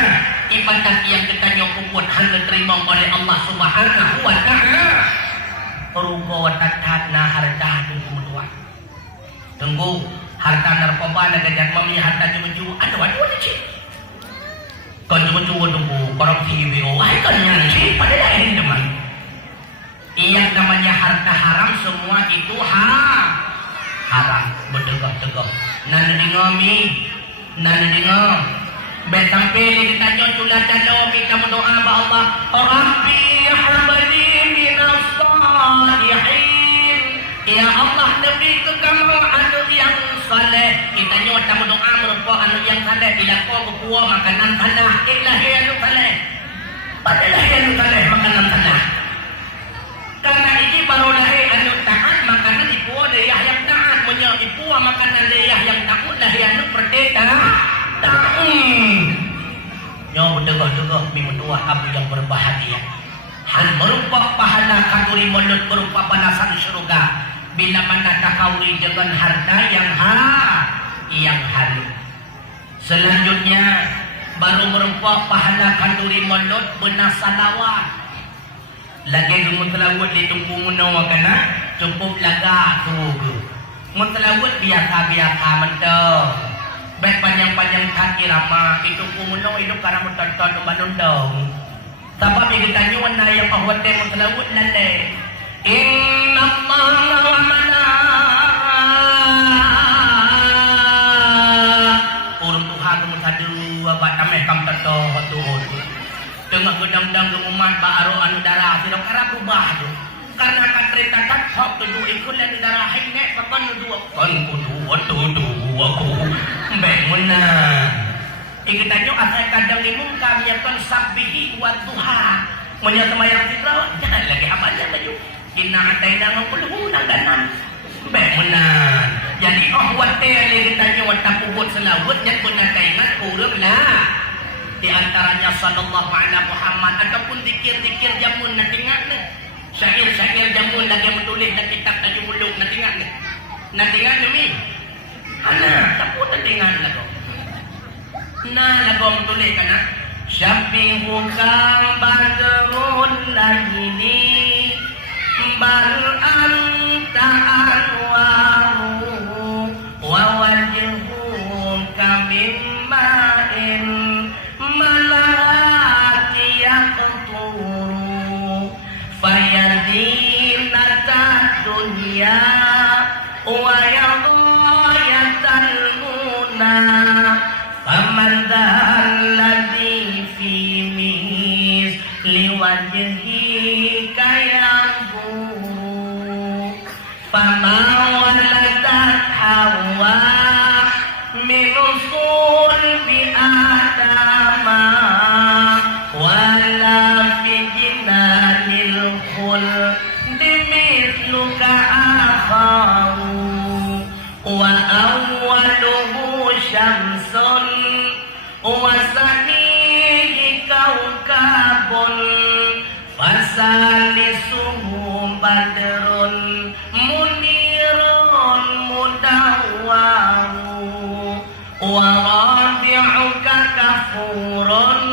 ibadah yang kita nyokupun hanya terima oleh Allah Subhanahu wa ta'ala perubahan tatana harta tunggu tunggu harta narkoba negara mami harta cuma aduh cik kan cuma tunggu korupsi biro kan yang sih pada lain teman yang namanya harta haram semua itu haram bertegak-tegak nana dengar betang pilih ditanya tulah calo kita berdoa ba Allah Rabbi habli minas salihin ya Allah nabi ke kamu anu yang saleh kita nyota berdoa merupa anu yang saleh bila kau berpuah makanan tanah ilahi anu saleh padalah anu saleh makanan tanah karena ini baru lahir anu taat makanan dipuah dari yang taat punya dipuah makanan dari yang takut lahir anu perdeta nyawa bertegak-tegak mimudua abu yang berbahagia han merupakan pahala kaduri mulut berupa balasan syurga bila mana takauri dengan harta yang haram. Selanjutnya baru merupakan pahala kaduri mulut benar salawat lagi mutlawat ditunggu munawa kana cukup laga tu mutlawat biasa-biasa mentong baik panjang-panjang kaki ramah itu kumuno itu karena mutat-mutat bandung sebab yang ditanya warna yang bahwa temu selawut lalai inna Allah wa urung Tuhan kamu sadu apa tameh kam tato tuh tengah gedang-gedang gemuman baru anu darah tidak karena berubah tu karena akan cerita tak sok tujuh ikut dan darah ini kapan dua kan dua aku bagaimana ikitanyo asal kadang imum kami akan sabbihi wa duha menyatakan yang fitrah jangan lagi amalnya baju inna ataina ngapuluh nangganan Baik menan. Jadi wate lagi tanya wata pubut selawut yang benar ingat kurang lah. Di antaranya sallallahu alaihi Muhammad ataupun zikir-zikir jamun nak ingat ni. Syair-syair jamun lagi menulis dalam kitab Taji Muluk nak ingat ni. Nak ingat ni mi. Ana tak pun ingat lagu. Nah lagu menulis kan ah. Syabihu kang badrun laini bal anta anwaru wa wajhun kamin ma'in malati yaqturu fayadinata dunya wa yadhayatal muna faman alladhi fi misli wajhi kayambu fama waladat hawa min usul bi adama wala fi jinanil khuldi mithluka akharu wa awwaluhu syamsun wa sanihi kaukabun fasalisuhu badrun munirun mudawwaru wa rabi'uka kafurun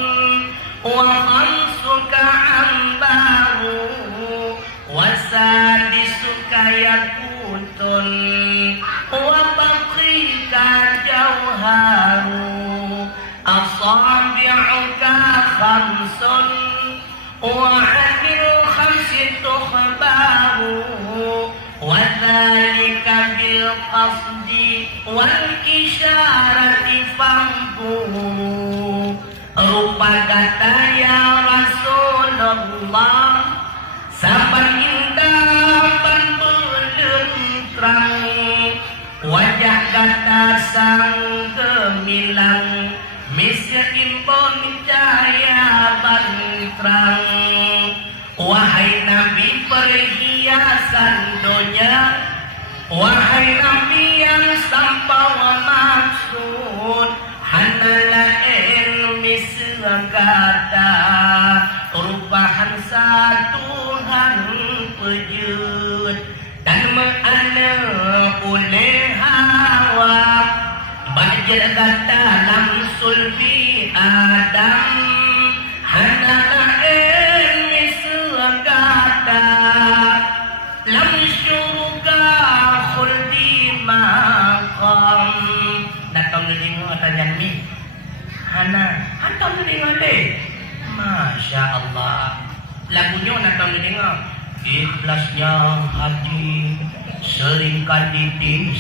wa khamsuka ambaru wa sadisuka yakutun wa baqika jawharu asabi'uka khamsun wa anil khamsi tukhbaru wa dhalika bil qasdi wal isyarati fahburu rupa kata ya Rasulullah saban indah ban belentrang wajah kata sang gemilang miskin pun cahaya bantrang wahai Nabi perhiasan dunia wahai Nabi yang sampau maksud hanala ilmi segata rupahan Tuhan pejut dan ma'ana oleh hawa bajar dalam sulbi Adam hanala ilmi segata lam syurga khuldi maqam datang ni dengar tanya mi hana hantam ni dengar deh Masya Allah lagunya datang ni dengar ikhlasnya hati seringkali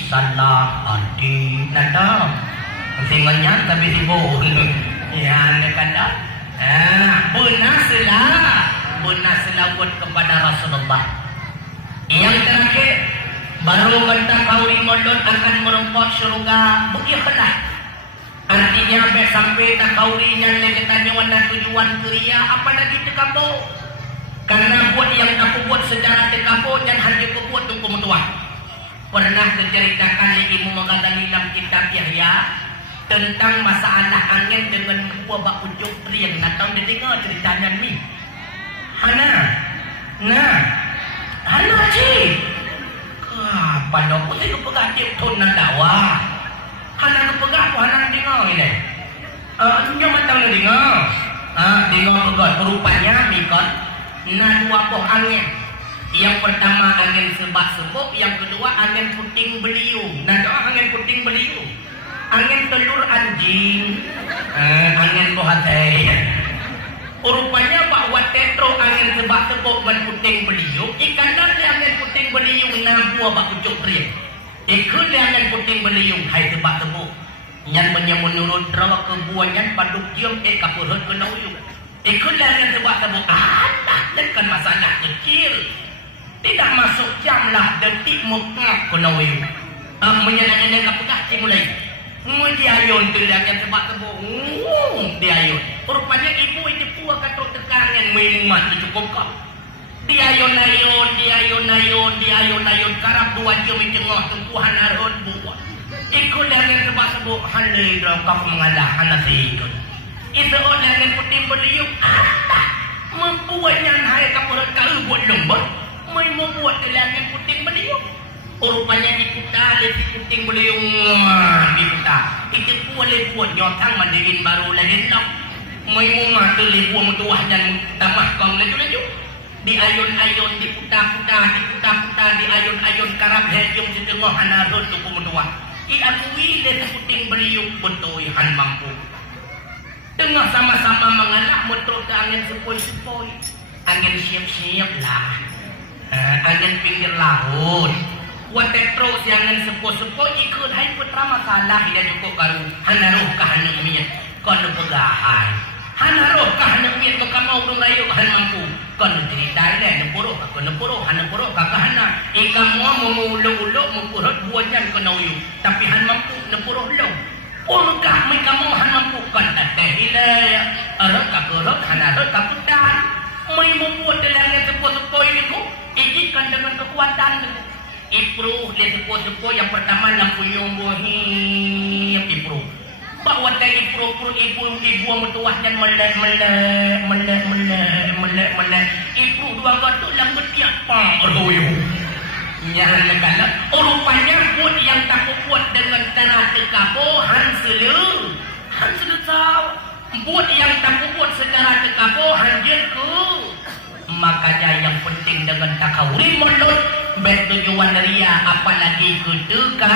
salah hati datang singonya tapi sibuk ya anda kata benar selawat kepada Rasulullah. Yang terakhir baru kata kauli modon akan merompak syurga begitulah. Artinya sampai tak kaulinya lagi tanya warna tujuan keria apa lagi tekapo. Karena buat yang aku buat secara tekapo dan hanya aku buat untuk kemutuan. Pernah diceritakan ibu mengatakan dalam kitab Yahya tentang masalah angin dengan buah bak ujuk priang. Nak tahu dia dengar ceritanya ni. Hana cik. Pada aku saya kepegang tiap tahun nak dakwah. Hana kepegang aku hana dengar ini. Dia macam ni dengar. Dengar pegat. Rupanya mikot. Nak dua poh angin. Yang pertama angin sebak-sebuk. Yang kedua angin puting beliung. Nak tahu angin puting beliung? Angin telur anjing. Angin bohatai. Rupanya bahwa tetro angin sebak-sebuk dan puting beliung. Ikan dari angin puting beliung na buah bak ucuk riang. Ikut angin puting beliung hai sebak-sebuk. Yang menurut rawa kebuahnya paduk jam kapurut kena uyuk. Ikut angin sebak-sebuk. Ada tekan masalah kecil. Tidak masuk jam lah detik muka kena uyuk. Menyenang-senang kapukah mulai. Diayun tu dia yang sebab tebuk. Diayun. Rupanya ibu itu puak katok tekangan minuman tu cukup kau. Diayun karap dua jam tengah tempuhan arun buat. Ikut dengan sebab-sebab handai dalam kau mengalah anak ikut. Itu dengan puting beliau membuatnya hai kapal kau buat lembut. Membuat dengan puting beliau. Rupanya di puting beliau di kita. Itu boleh buat nyotang mandirin baru lagi nak. Memang tu libuan mutuah dan tamah kau laju. Di ayun-ayun diputar-putar di ayun-ayun karab hejung di tengah anarun tu kumudua. Iakui dan puting beliau betul han mampu. Tengah sama-sama mengalah motor ke angin sepoi-sepoi. Angin siap-siap lah. Angin pinggir laut. Watetro si angin sepoi-sepoi ikut hai putra masalah dia cukup karu. Hanaruh kahanak miat. Kono pegahan. Hanaruh kahanak miat maka mau rayu han mampu. Kono cerita dia nepuruh hanapuruh kakahana. Ika mua memuluk-uluk mempurut buajan kono yu. Tapi han mampu nepuruh lo. Purkah mereka mau han mampu kan teh hilaya. Arok kakurok hanarok kaputan. Mai membuat dalamnya sepoi-sepoi ni ku. Ijikan dengan kekuatan ni. Ipruh dia sepoi-sepoi yang pertama lampu nyombohim ipruh. Bawa tadi ibu mertuah dan melek. Ibu dua gotok lam ketiak pang royo. Jangan negala. Rupanya buat yang tak buat dengan cara tekabohan selu. Han selu tahu. Buat yang tak buat secara tekabohan jelku. Makanya yang penting dengan takawuri mulut. Bertujuan ria apalagi ketika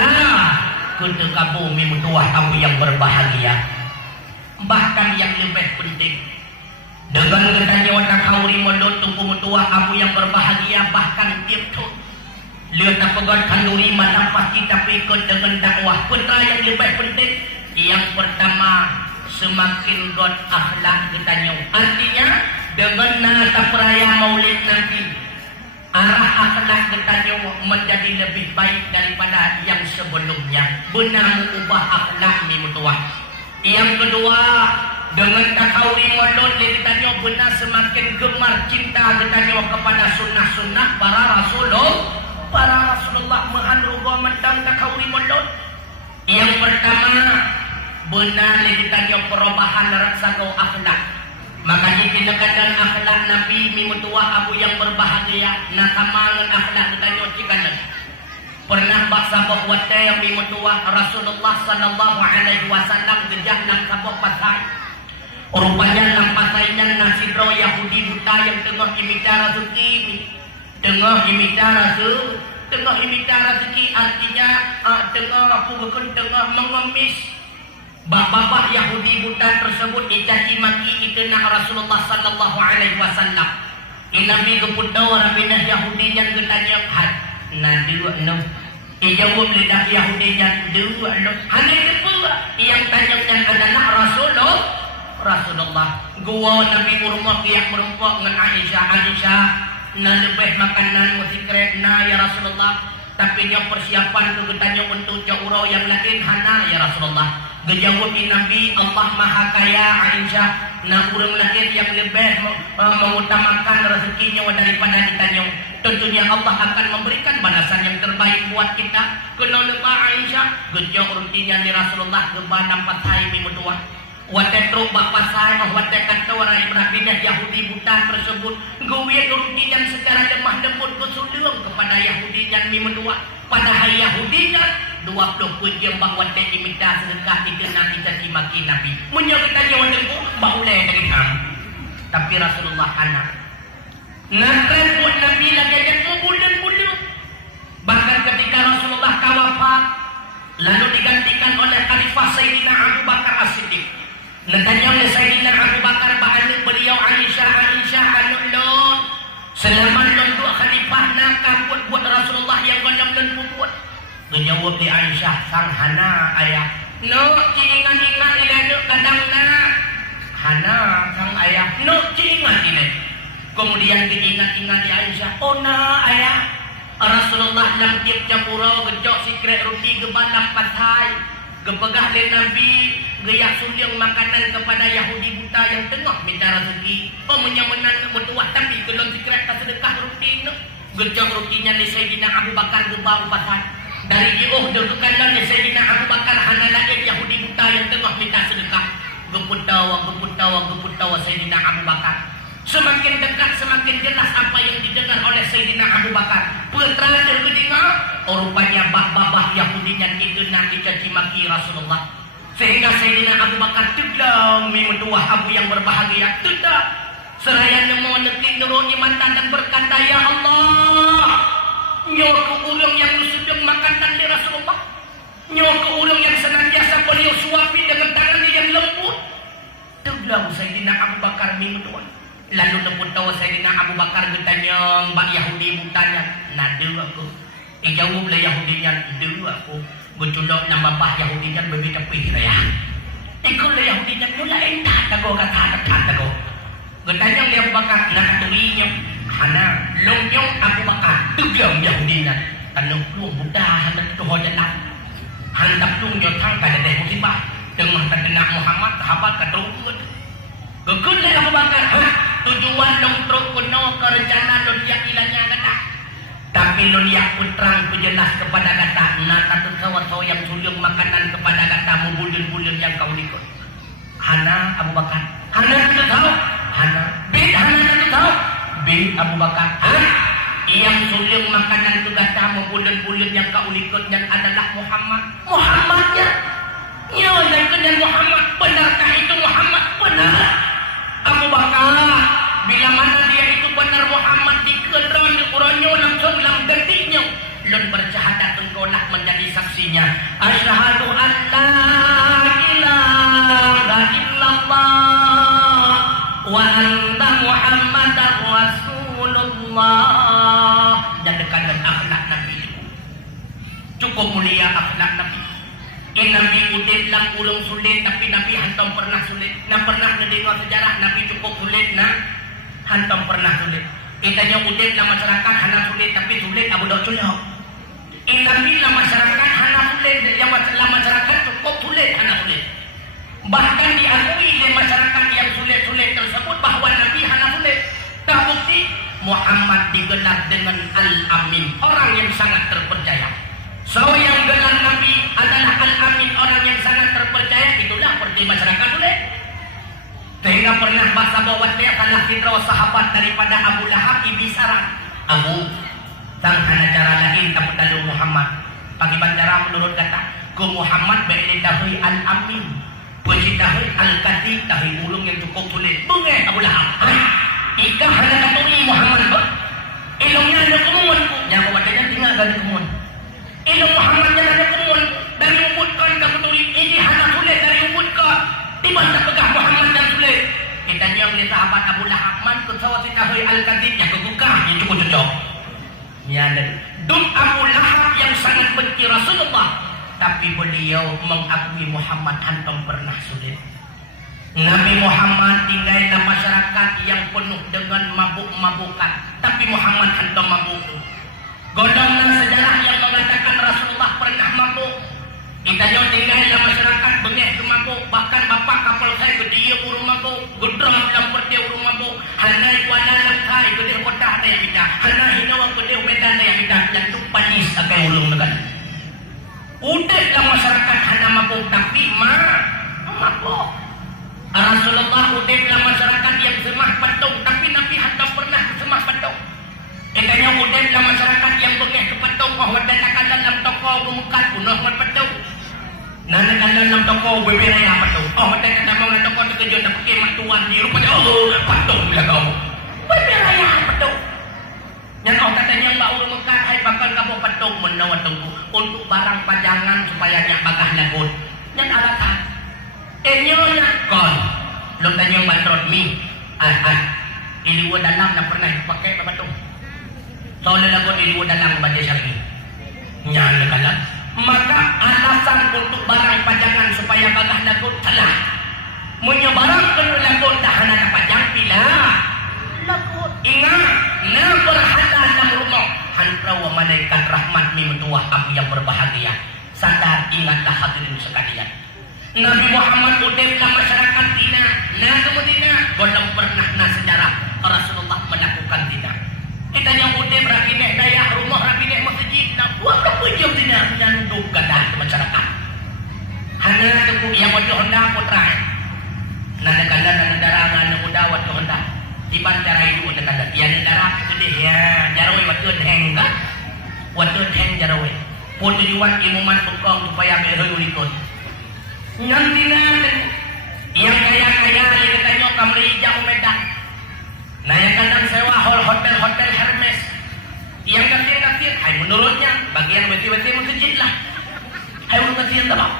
bumi mutuah kamu yang berbahagia. Bahkan yang lebih penting dengan ketanya watak kauri mulut tubuh mutuah kamu yang berbahagia. Bahkan tiap tu lihat pegat kanduri mana pasti tapi ikut dengan dakwah. Putra yang lebih penting yang pertama semakin god akhlak ketanya. Artinya dengan nata perayaan maulid nanti arah akhlak kita menjadi lebih baik daripada yang sebelumnya. Benar mengubah akhlak ni mutuah. Yang kedua, dengan takauri mulut kita benar semakin gemar cinta kita kepada sunnah-sunnah para Rasulullah mengandung mentang takauri mulut. Yang pertama, benar kita perubahan rasa akhlak. Makanya tindakan akhlak Nabi mimutua abu yang berbahagia nakamangan akhlak kita nyocikan. Pernah baksa bahwa yang mimutua Rasulullah sallallahu alaihi wasallam gejak nang sabok pasai. Rupanya nang pasainya nasidro Yahudi buta yang tengah imita rezeki. Tengah imita rezeki artinya tengah mengemis. Bapak Yahudi buta tersebut dicaci maki ikena Rasulullah sallallahu alaihi wasallam. Nabi keputar rabinah Yahudi yang ketanya had. Nah dua no. Jawab lidah Yahudi yang dua no. Hanya itu yang tanya adalah Rasulullah. Gua Nabi rumah kiak merempok dengan Aisyah. Na lebih makanan musikret na ya Rasulullah. Tapi yang persiapan kegetanya untuk jauh yang lain hana ya Rasulullah. Gejawab Nabi Allah Maha Kaya Aisyah. Nah urang lain yang lebih mengutamakan rezekinya daripada ditanya. Tentunya Allah akan memberikan balasan yang terbaik buat kita. Kena lupa Aisyah. Gejawab urutinya di Rasulullah gemba nampak saya mimutua. Watet truk bapak saya watet kata orang Ibrahim Yahudi buta tersebut. Gue urutinya secara lemah lembut kesulian kepada Yahudi yang mimutua. Padahal Yahudinya 20 jam bahawa dia diminta sedekah itu nanti caci maki Nabi. Menyebut tanya wadah itu boleh dari ham. Tapi Rasulullah anak. Nanti buat Nabi lagi ada bulan-bulan. Bahkan ketika Rasulullah kawafat lalu digantikan oleh Khalifah Sayyidina Abu Bakar As-Siddiq. Nantinya oleh Sayyidina Abu Bakar bahkan beliau Aisyah anak lon. Selama lon dua Khalifah nakah buat Rasulullah yang gondam dan buat. Menjawab di Aisyah sang hana ayah. No ciingan-ingat ini kadang na. Hana sang ayah. No ciingan ini. Kemudian diingat-ingat di Aisyah. Oh na ayah. Rasulullah lam tiap campurau gejok sikret roti geban lam pasai. Gepegah le Nabi gaya suliang makanan kepada Yahudi buta yang tengah minta rezeki. Menyamanan bertuah tapi kelon dikira sedekah rutin. Gejang rutinnya ni Sayyidina Abu Bakar gebau bakat. Dari jauh dekat ni Sayyidina Abu Bakar hanalain Yahudi buta yang tengah minta sedekah. Geputawa Sayyidina Abu Bakar. Semakin dekat semakin jelas apa yang didengar oleh Sayyidina Abu Bakar. Putra terdengar, rupanya babah Yahudinya didengar dicaci maki Rasulullah. Sehingga Sayyidina Abu Bakar tegang mentua Abu yang berbahagia. Tidak. Seraya nemu nekik nuruni mantan dan berkata, ya Allah, nyo ke ulung yang sedang makanan di Rasulullah. Nyo ke ulung yang senantiasa beliau suapi dengan tangannya yang lembut. Tegang Sayyidina Abu Bakar mentua. Lalu nepun tahu Sayyidina Abu Bakar bertanya mbak Yahudi butanya, nada aku. Jawablah Yahudinya, nada aku. Betulok nama bah Yahudinya berbeda pihak ya. Ikulah Yahudinya, nula entah tago kata tago. Bertanya Abu Bakar, nak tuinya, hana longyong Abu Bakar, tegang Yahudinya. Tanong lu buta hendak tu hojalan. Handap tu nyotang kada deh musibah. Tengah terkena Muhammad sahabat keterukut. Kekun Abu Bakar, tujuan dong truk kuno ke rencana dia ilahnya kata. Tapi dia pun terang penjelas kepada kata, nak satu sawa yang sulung makanan kepada katamu bulan-bulan yang kau ikut. Hana Abu Bakar, Hana tidak tahu. Hana tidak tahu. Bin Abu Bakar, yang sulung makanan itu katamu bulan-bulan yang kau ikutnya adalah Muhammad. Muhammadnya, ya dan Muhammad. Benarkah itu Muhammad? Benar. Abu Bakar, bila mana dia itu benar Muhammad dikeron ukurannya langsung dalam detiknya. Lun bersyahadat engkau lah menjadi saksinya. Asyhadu an la ilaha illallah wa anna Muhammadar Rasulullah. Dan dekat dengan akhlak Nabi itu. Cukup mulia akhlak Nabi. Nabi udit lang ulung sulit tapi Nabi hantam pernah sulit. Nah pernah mendengar sejarah Nabi cukup sulit nah hantam pernah sulit. Itanya udit lah masyarakat hana sulit tapi sulit abu dak sulit. Nabi lah masyarakat hana sulit yang masyarakat cukup sulit hana sulit. Bahkan diakui oleh masyarakat yang sulit-sulit tersebut bahawa Nabi hana sulit. Terbukti Muhammad digelar dengan Al-Amin, orang yang sangat terpercaya. So yang gelar Nabi adalah Al-Amin, orang yang sangat terpercaya, itulah seperti masyarakat sulit. Sehingga pernah bahasa bahwa dia adalah fitrah sahabat daripada Abu Lahab ibn Saram. Abu sang hana cara lain tapi lalu Muhammad. Pagi bandara menurut kata ke Muhammad baik dahui Al-Amin, puji dahui Al-Qati, dahui ulung yang cukup sulit. Bunga Abu Lahab. Ika hana katui Muhammad ba? Ilungnya ada kemun ku. Yang kewadanya tinggal dari kemun. Ilung Muhammadnya ada kemun. Dari ubudkan ke peduli. Ini hana sulit dari ubudkan. Tiba-tiba pegah Muhammad yang sulit. Kita yang ni sahabat Abu Lahab man ke sawat dahui Al-Qati yang kekukah yang cukup cocok. Ya dan dum Abu Lahab yang sangat benci Rasulullah. Tapi beliau mengakui Muhammad hantam pernah sulit. Nabi Muhammad tinggal dalam masyarakat yang penuh dengan mabuk-mabukan. Tapi Muhammad hantam mabuk. Golongan sejarah yang mengatakan Rasulullah pernah mabuk. Kita jauh tinggal dalam masyarakat bengih ke mabuk. Bahkan bapak kapal saya gede urung mabuk. Gudram dalam perti urung mabuk. Hanai kuala langkai gede kota ada yang minta. Hanai hinawa gede medan ada yang minta. Yang tu panis akan urung dengan. Udah dalam masyarakat hana mabuk. Tapi mabuk. Rasulullah udah dalam masyarakat yang semah patung. Tapi Nabi hantam pernah semah patung. Katanya udah dalam masyarakat yang bengih ke patung. Oh wadatakan dalam toko gemukat punah mat patung. Nanakan dalam toko beberaya patung. Oh wadatakan dalam toko terkejut. Tak pakai mat tuan ni. Rupanya oh patung bila kau. Beberaya patung. Yang kau katanya mbak urung mekat. Hai bakal kamu patung menawat tunggu. Untuk barang pajangan supaya nyak bagah lagun. Yang alatan. Nyonya kon. Lo tanya mbak Rodmi. Iliwa dalam nak pernah pakai patung. Soalnya lagu iliwa dalam baca syar'i. Nyala kalah. Maka alasan untuk barang pajangan supaya bagah lagu salah. Munya barang kena lagu tahan ada pajang pila. Lagu ingat. Nah berhadap dalam rumah. Hantrawa malaikat rahmat mi mentuah kamu yang berbahagia. Sadar ingatlah hadirin sekalian. Nabi Muhammad udep lah masyarakat tina. Nah kemudian belum pernah na sejarah Rasulullah melakukan tina. Kita yang udep rakineh daya rumah rakineh masjid. Nah berapa jam tina menyanduk gadah ke masyarakat. Hanya tunggu yang wajah hendak putra. Nada kanda nada darangan nada muda wajah hendak. Di cara itu nada kanda. Ya nada darah gede ya. Jarawai wajah heng kan? Wajah heng jarawai. Pun diwat imuman pengkong supaya berhoi ulikon. Nanti yang kaya-kaya yang katanya kamri jauh medan. Nah yang kadang sewa hotel Hermes. Yang kecil-kecil, hai menurutnya bagian beti-beti masjid lah. Hai menurut kecil tak.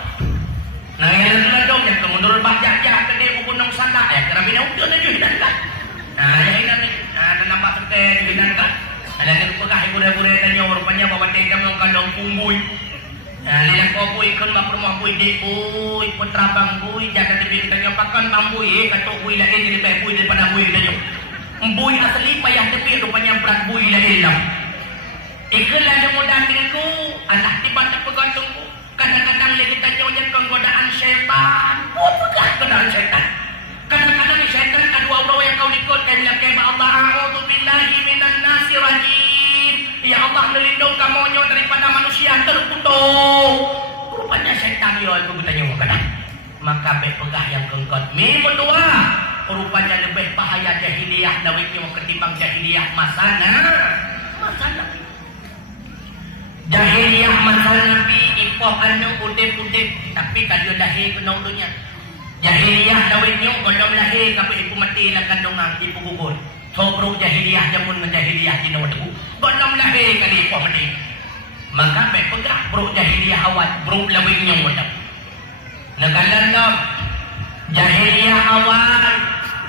Nah yang ledong yang menurut bajak-jak kedai gunung sana, kerana bina udah na juhidan kan. Nah yang ini ada nampak kete juhidan kan. Ada yang pegah ibu-ibu tanya rupanya bawa tegam yang kandung punggui. Nah, lihat kau bui kan mak rumah bui dek bui putra bang bui jaga di bintangnya pakan bang bui katok bui lagi jadi lebih bui daripada bui dah jom. Bui asli payah tepi rupanya berat bui lah hilang. Ikalah yang mudah diriku anak tiba-tiba pegantungku. Kadang-kadang lagi tanya yang godaan syaitan. Oh pegang godaan syaitan. Kadang-kadang syaitan kedua orang yang kau ikut kan lakaiba Allah a'udzubillahi minan nasi rajim. Ya Allah melindung kamu daripada manusia terkutuk. Rupanya syaitan yo itu bertanya kadang. Maka pegah yang kengkot. Mimul dua. Rupanya lebih bahaya jahiliyah dawiknya ketimbang jahiliyah masana. Masana. Jahiliyah masa Nabi ipoh anu udip-udip tapi kadang lahir kena ulunya. Jahiliyah dawiknya gondom lahir tapi ibu mati lah kandungan ibu gugur. Sobruk jahiliyah jamun menjahiliyah di nawat ibu. Gondom lahir kali ipoh mati. Maka pegah bro jahiliyah awal bro lawiknya gondom. Nagalan dong. Jahiliyah awal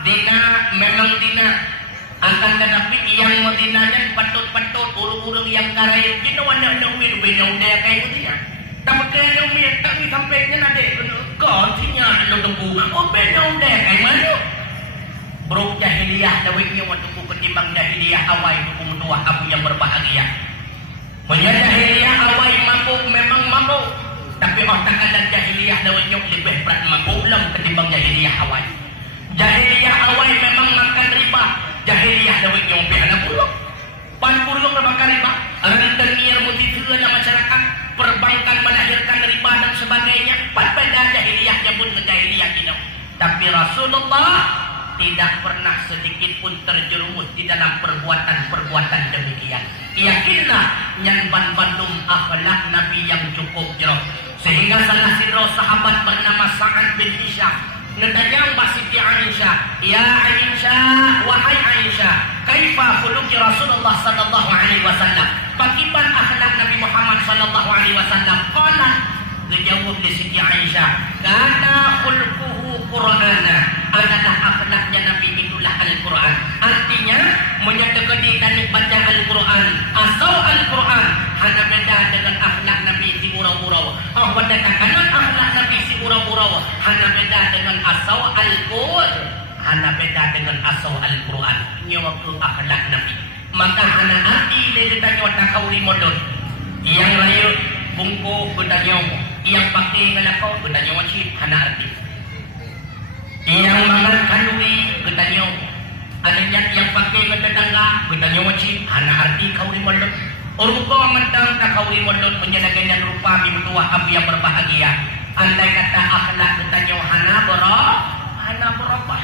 dina memang dina akan tetapi yang medinanya patut-patut urung-urung yang karai kita wanda umir beda udah kayak gitu ya. Tapi kena umir tapi sampainya nade kau sinya lo tunggu oh beda udah kayak mana? Bro jahiliyah dawiknya waktu ku ketimbang jahiliyah awal itu kumudua aku yang berbahagia. Menjadi jahiliyah awal mampu memang mampu tapi otak ada jahiliyah dawiknya lebih berat mampu belum ketimbang jahiliyah awal. Jahiliyah awal memang makan riba. Jahiliyah dawik yang pihak anak pulau panpurung berbakar riba rentenir mutitulah masyarakat perbankan melahirkan riba dan sebagainya pada jahiliyah jabun ke jahiliyah kita tapi Rasulullah tidak pernah sedikit pun terjerumus di dalam perbuatan demikian. Yakinlah nyanban bandung akhlak Nabi yang cukup jauh sehingga salah satu sahabat bernama Sa'ad bin Isyah Ngetanyang Siti Aisyah, ya Aisyah, wahai Aisyah, kaifa khuluqi Rasulullah sallallahu alaihi wasallam? Bagaimana akhlak Nabi Muhammad sallallahu alaihi wasallam? Qala, dijawab di Siti Aisyah, kana khuluquhu Qur'ana. Adalah akhlaknya Nabi itulah Al-Qur'an. Artinya menyatakan dan baca Al-Qur'an, asal Al-Qur'an hanya beda dengan akhlak Nabi si urau-urau. Oh, katakan akhlak Nabi si urau-urau hanya beda dengan asal Al-Qur'an. Hanya beda dengan asal Al-Qur'an. Ini waktu akhlak Nabi. Maka hanya arti dia tanya watak kauli modon. Yang layu bungku bertanya, yang pakai ngalakau bertanya wajib hanya arti. Yang makan duri bertanya, adanya yang pakai tetangga bertanya wajib hanya arti kauli modon. Rupa mentang tak kauli modon menjadikan rupa minutuah api yang berbahagia. Andai kata akhlak bertanya hana berubah.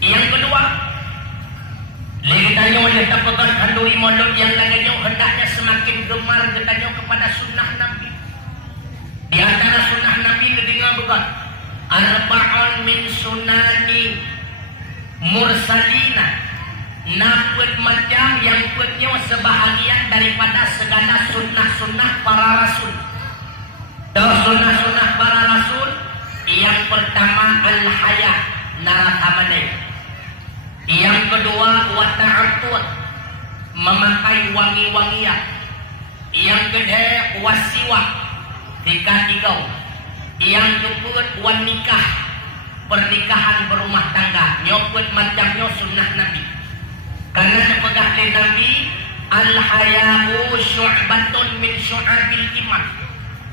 Yang kedua, Lagi oleh tapakan kanduri modok yang lainnya hendaknya semakin gemar bertanya kepada sunnah Nabi. Di antara sunnah Nabi didengar bukan arba'un min sunani mursalina, naput macam yang putnya sebahagian daripada segala sunnah-sunnah para rasul. Dan sunnah-sunnah para rasul yang pertama al-haya naratamane. Yang kedua wata'atut memakai wangi-wangian. Yang kedua wasiwak tiga. Yang keempat wanikah pernikahan berumah tangga. Nyokut macamnya sunnah Nabi. Karena sepegah di Nabi al-haya'u syu'batun min syu'abil iman.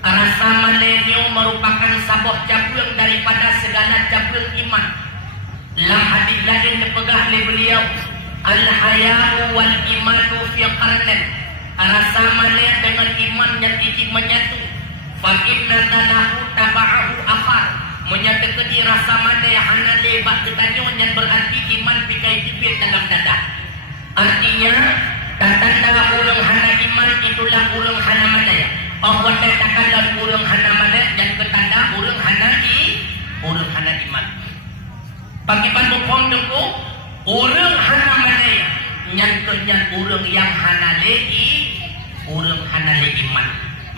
Rasa malenyo merupakan sabuah cabang daripada segala cabang iman. Dalam hadis lain dipegah oleh beliau, al-haya'u wal imanu fi qarnin. Rasa malen dengan iman yang iji menyatu. Fa inna talahu taba'ahu akhar. Menyatakan di rasa malen hana lebat ketanyo yang berarti iman pikai tibit dalam dada. Artinya tanda ulang hana iman itulah ulang hana malen. Allah katakan dalam urang hana malen dan ketanda urang hana iman. Bagi bantu pom tengku urang hana malen nyantunya urang yang hana urang hana iman.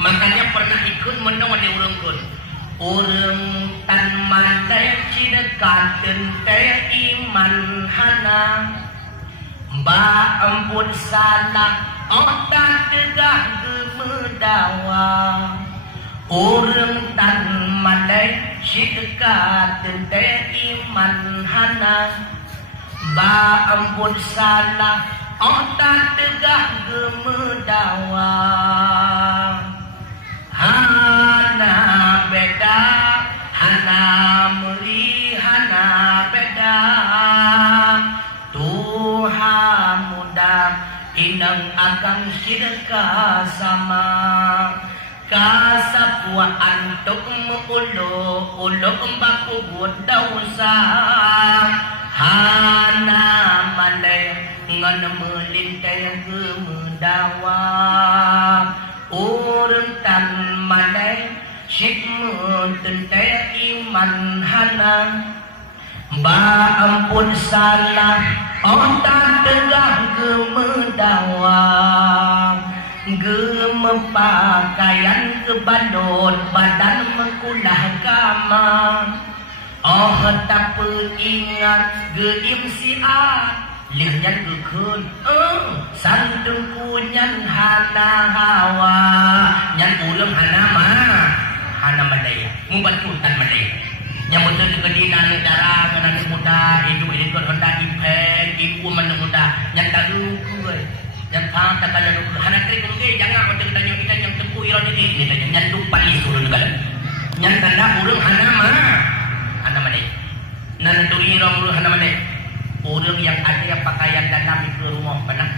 Makanya pernah ikut menong ada urang kun. Urang tan malen cidegakeun teh iman hana. Ba ampun salah otak tegah gemedawa. Urang tan malai syidka tente iman hana. Ba ampun salah otak tegah gemedawa. Hana beda, hana meli, hana beda. Tuhan muda inang akan sidka sama. Kasapwa antuk ulo baku dosa. Hana malay ngan melintai gemedawa. Urang tan malay sikmun tentai iman hana. Ba ampun salah otak tegah gemedawa. Gemepakaian kebadot badan mengkulah kama. Oh tak ingat geim siat lihat gekun. Santun kunyan hana hawa. Nyan ulam hana madaya. Mubantutan madaya. Yang betul di kedina negara anak muda hidup ini kan hendak impek ibu mana muda yang tak luku yang tak ada luku anak trik mungkin jangan macam tanya kita yang tempuh iron ini tanya yang lupa isu negara yang tanda urang hana mana nan turi iron urang hana mana urang yang ada pakaian dalam itu rumah pernah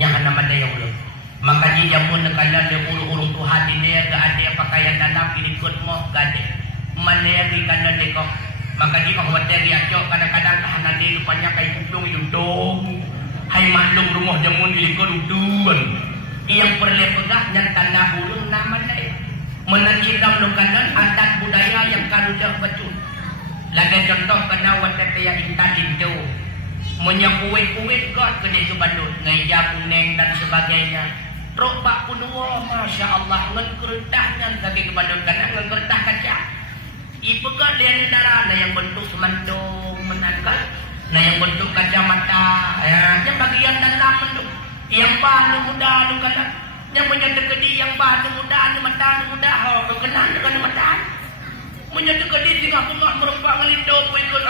yang hana mana yang urang maka dia pun negara dia urung Tuhan ini ada pakaian dalam ini kot moh gade maneri kana deko maka di orang materi acok kadang-kadang tahanan dia lupanya kayak kuplung hidung hai maklum rumah jamun iliko duduan yang perlu pegah yang tanda urung nama dia menancikam lukanan adat budaya yang karudah betul lagi contoh kena watataya intan itu menyakuwe-kuwe god kedai ke Bandung ngeja kuneng dan sebagainya ropak punua Masya Allah ngekertahnya kaki ke Bandung karena ngekertah kaca ipegah dia darah na yang bentuk semandung menangkal na yang bentuk kacamata yang bagian dalam bentuk yang bahan muda lu kan yang menyatu kedi yang bahan muda ni mata muda ho kenal dengan mata menyatu kedi singah tengah merempak ngelindo ikut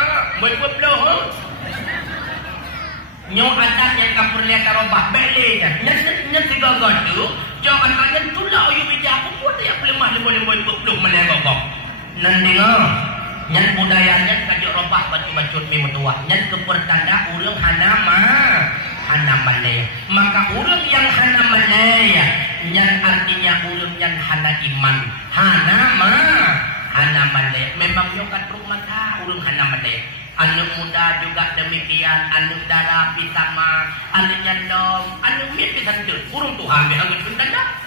mai pueblo ho nyo adat yang kapur lihat robah bele nya tiga godu jangan kalian tulah ayu bijak pun ya pelemah lembo pueblo menegok nandinga nyan budayanya kajuk robah batu-batu mi metuah nyan kepertanda urang hana malaya maka urang yang hana malaya nyan artinya urang yang hana iman hana malaya memang yo katruk mata urang hana malaya anu muda juga demikian anu darah pitama anu nyandong anu mit pisan teu urang Tuhan behangeun tanda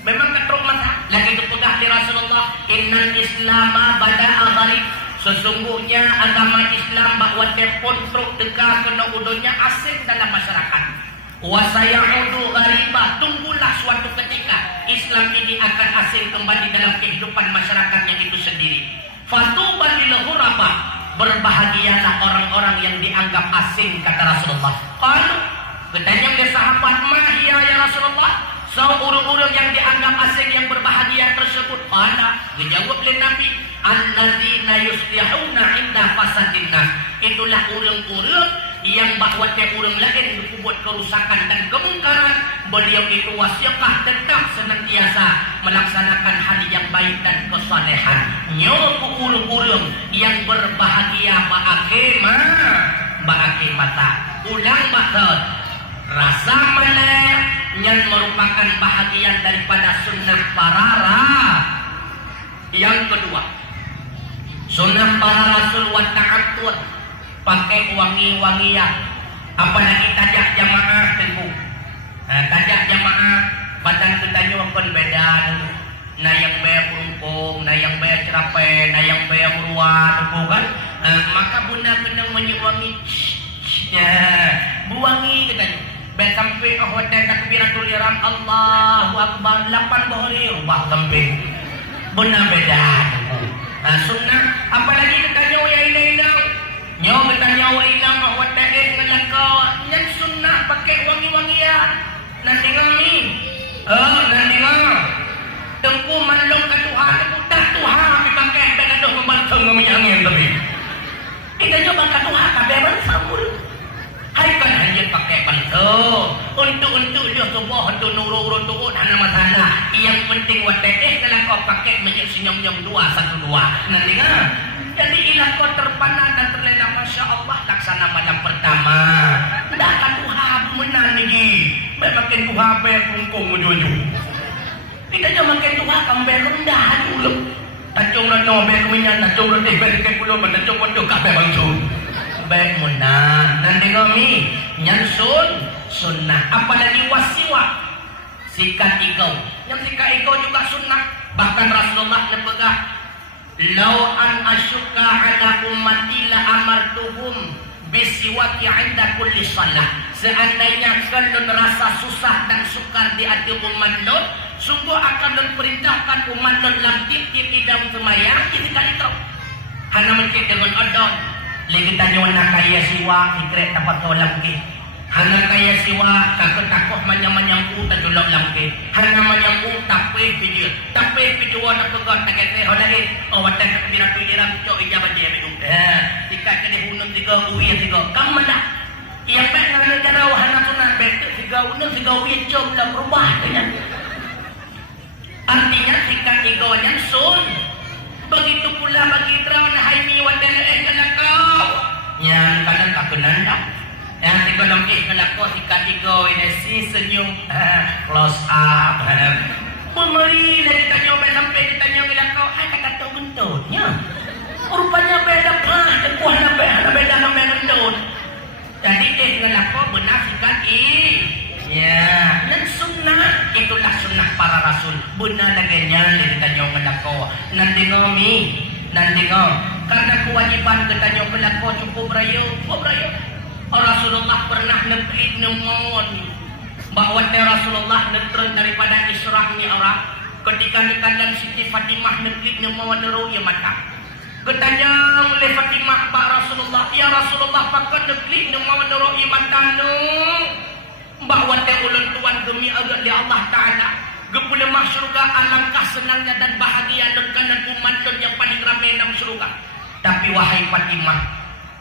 memang ketruk mata lagi kepegah di Rasulullah innal islama bada'a gharib sesungguhnya agama Islam bahwa telepon truk tegah kena udunya asing dalam masyarakat wa sayaudu gharibah tunggulah suatu ketika Islam ini akan asing kembali dalam kehidupan masyarakatnya itu sendiri fatuban lil ghuraba berbahagialah orang-orang yang dianggap asing kata Rasulullah qalu katanya ke sahabat mahya ya Rasulullah urang-urang yang dianggap asing yang berbahagia tersebut mana dijawab oleh Nabi alladzina yuslihuna inda fasadin nas itulah urang-urang yang bahwa tiap orang lain berbuat kerusakan dan kemungkaran, beliau itu wasiatlah tetap senantiasa melaksanakan hal yang baik dan kesalehan. Nyo urung-urung yang berbahagia baake mata ulang maksud rasa mana yang merupakan bahagian daripada sunnah parara. Yang kedua, sunnah para rasul wa ta'atur, pakai wangi-wangian. Apalagi tajak jamaah tentu. Tajak jamaah badan kita nyuapkan beda. Nah yang bayar perungkung, nah yang bayar cerapai, nah yang bayar meruat, kan? Maka bunda kena menyewangi. Buangi katanya. Baik sampai hotel takbiratul ihram Allahu Akbar 8 bahari rubah sampai. Benar beda. Sunnah apalagi katanya wa inang. Nyo katanya wa inang wa ta'id ngalaka. Yang sunnah pakai wangi-wangian. Nanti ngami. Nanti ngam. Tengku manlong ka Tuhan, utah Tuhan kami pakai dan ada membalsam ngami angin tapi. Kita coba ka Tuhan kabeh bersambur. Hai kan hanya pakai balsam. Untuk dia sebuah untuk nurul turun hana masalah. Yang penting wateh kalau kau pakai menjadi senyum-senyum 212. Nanti kan. Jadi ilah kau terpana dan terlena Masya Allah laksana malam pertama. Dah kan Tuhan menang lagi. Makin Tuhan bayar kungkung ujung-ujung. Kita jangan makin Tuhan kambai rendah dulu. Tajung rendah bayar keminyan, tajung rendah bayar ke pulau, tajung rendah kabeh bangsul. Baik menang. Nanti kami nyansun sunnah. Apalagi wasiwa sikat ikau. Yang sikat ikau juga sunnah. Bahkan Rasulullah nebegah lau an asyukka ala ummati la amartuhum bisiwaki inda kulli salah. Seandainya kalian rasa susah dan sukar di hati umat Lut, sungguh akan diperintahkan umat Lut lamtik di dalam semayang sikat ikau. Hana mencik dengan odon. Lagi tanya nak kaya siwa ikret dapat kau lamki. Hana kaya siwa kakak takut manyang-manyangku tak julok lamki. Hana manyangku tapi video nak pegang tak kete holai. Oh watan kabira pikiran cok ijabah je betul. Tikat kene hunun 3 uwi 3. Kam mana? Ia pek ngana jara wahana sunat betul 3 hunun 3 uwi cok dah berubah tanya. Artinya sikat igawanya sun. Begitu pula bagi terang haimi watan kelakau. Yang kadang tak kenal. Yang tiga lampi kelakau sikat igau ini si senyum close up. Pemeri dari tanya sampai ditanya kelakau, hai kata tahu bentuknya. Rupanya beda pah, kuah nak beda nama gendut. Jadi kelakau benar sikat ya, dan sunnah itulah sunnah para rasul. Benar laganya ditanya kelakau. Nanti ngom. Karena kewajiban ketanya kelakau cukup berayu. Rasulullah pernah negeri nemon bahwa Rasulullah netron daripada Isra' Mi'raj ketika nekadang Siti Fatimah negeri nemon neru ya mata. Ketanya oleh Fatimah Pak Rasulullah, ya Rasulullah pakai negeri nemon neru ya mata nu. Bahwa ulun tuan demi agak di Allah Ta'ala gepula mah syurga alangkah senangnya dan bahagia dan umat yang paling ramai dalam syurga. Tapi wahai Fatimah,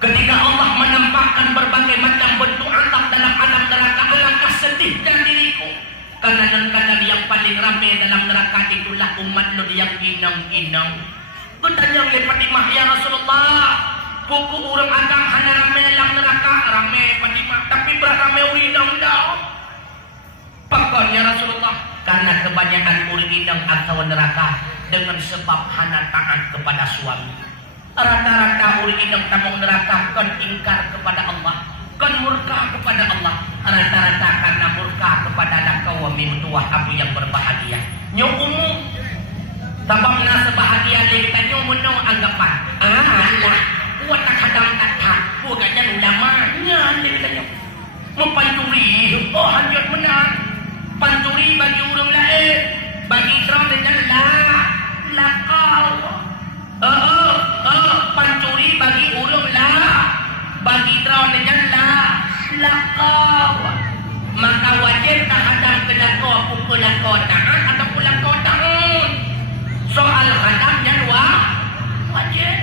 ketika Allah menampakkan berbagai macam bentuk azab dalam alam neraka, alangkah sedih dan diriku. Karena kadang yang paling ramai dalam neraka itulah umat Lut yang inang-inang. Bertanya oleh Fatimah, ya Rasulullah, buku orang agam hanya ramai dalam neraka, ramai Fatimah, tapi beramai inang dah. Pakon ya Rasulullah, karena kebanyakan orang inang atau neraka dengan sebab hanya taat kepada suami. Rata-rata orang yang tamu neraka kan ingkar kepada Allah, kan murka kepada Allah. Rata-rata karena murka kepada kaum tuah abu yang berbahagia. Nyukumu sebabnya sebahagia kita nyumunau anggapan. Allah, kuat tak hadam kata, bukannya ulamanya kita nyum. Mempancuri, oh hanjut menang. Pancuri bagi orang lain, bagi terang dengan lakau. Pancuri bagi urung bagi draw dengan lakau. Maka wajib tak hadam ke lakau pukul lakau taat atau lakau taat. Soal hadamnya wajib.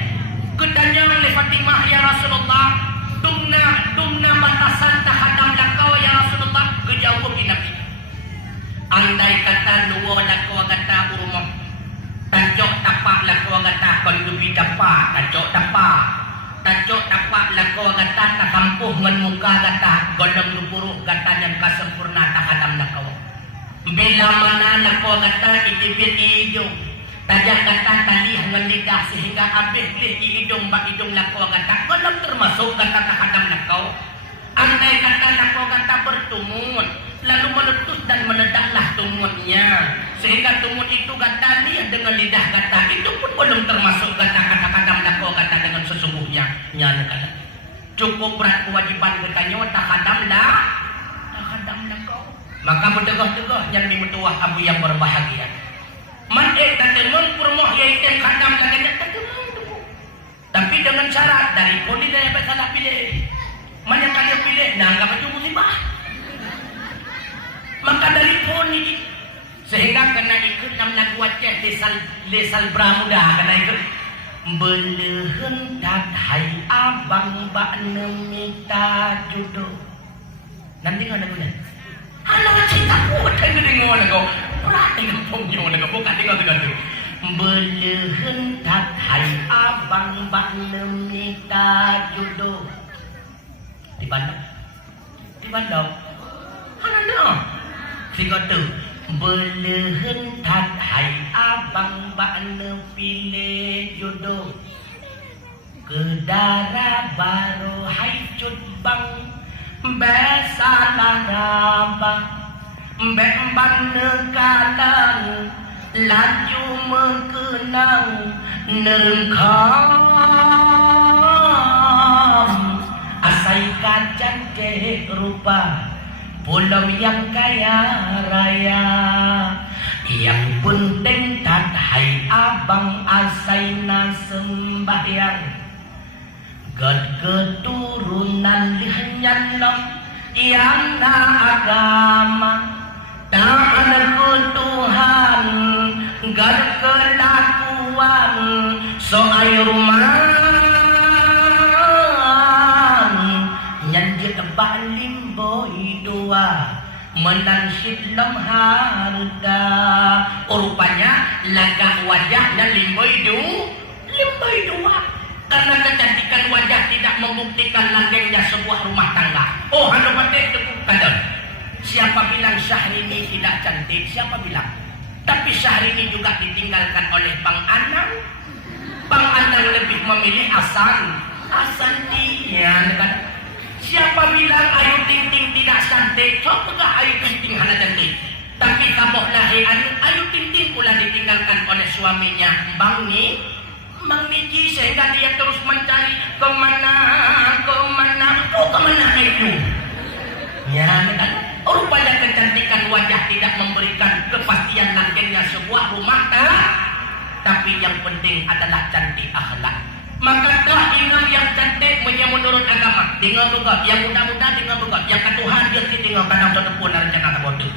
Ketanya oleh Fatimah, ya Rasulullah, hukumna batasan tahadam lakau ya Rasulullah kejauh Nabi. Andai kata luwa lakau kata urumah tajok tapak lakau kata kalau lebih tapak tajok tapak lakau kata tak kampuh ngan muka kata godam luburuk kata yang kasempurna tahadam lakau. Bila mana lakau kata itibit hidung tajak kata tali dengan lidah sehingga habis lih hidung bak hidung lakau kata godam termasuk kata tahadam lakau. Andai kata lakau kata bertumut lalu meletus dan meledaklah tumutnya sehingga tumut itu kata lihat dengan lidah kata itu pun belum termasuk kata kadam lakau kata dengan sesungguhnya nyana kata cukup berat kewajiban bertanya tahadam lakau maka berdegah-degah yang dimutuah abu yang berbahagia man tatemung purmoh yaitem kadam lakanya tatemung tapi dengan syarat dari poli daya salah pilih mana kalian pilih nah enggak macam musibah maka dari poni sehingga kena ikut dalam lagu Aceh lesal Bramuda kena ikut belehen hai abang bak nemita jodoh nanti nggak lagunya halo cinta kuat kan dengar lagu perhati kampungnya lagu bukan dengar tu belehen hai abang bak nemita jodoh di Bandung halo sehingga tu belehen hai abang bak pilih jodoh kedara baru hai cut bang besalah rabah bemban nekalan laju mengenang nerengkam asai kacan ke rupa pulau yang kaya raya yang penting hai abang asaina sembahyang gad keturunan lihnyan yang na agama taat Tuhan gad kelakuan so ayurman nyanjit balim boy dua menansid lam harga rupanya lagak wajahnya limboy dua karena kecantikan wajah tidak membuktikan langgengnya sebuah rumah tangga. Oh anda pakai tekuk kadang siapa bilang Syahrini tidak cantik siapa bilang tapi Syahrini juga ditinggalkan oleh Bang Anang lebih memilih Asan dia kadang siapa bilang Ayu Ting Ting tidak cantik? Coba Ayu Ting Ting hana cantik. Tapi kamu lahir Ayu Ting Ting pula ditinggalkan oleh suaminya Bang Niji sehingga dia terus mencari kemana itu. Ya, rupanya kecantikan wajah tidak memberikan kepastian langgengnya sebuah rumah tangga. Tapi yang penting adalah cantik akhlak. Maka dah ingat yang cantik menurut agama tinggal juga yang muda-muda tinggal juga yang ketuhan dia tinggal kadang tertepun rencana terbodoh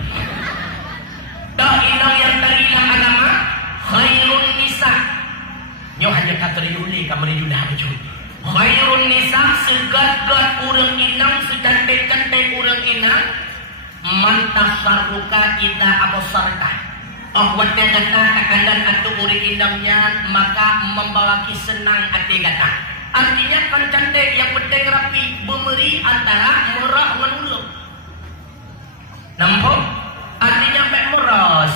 dah ingat yang terilang agama khairun nisa nyo hanya kateriuli kamari judah betul khairun nisa segat-gat urang inang secantik-cantik urang inang mantasarruka ida abasarka Ahwatnya kata takalan atau uri indangnya maka membawa senang hati kata. Artinya kan cantik yang penting rapi bemeri antara merah dengan ulung. Nampak? Artinya baik meros.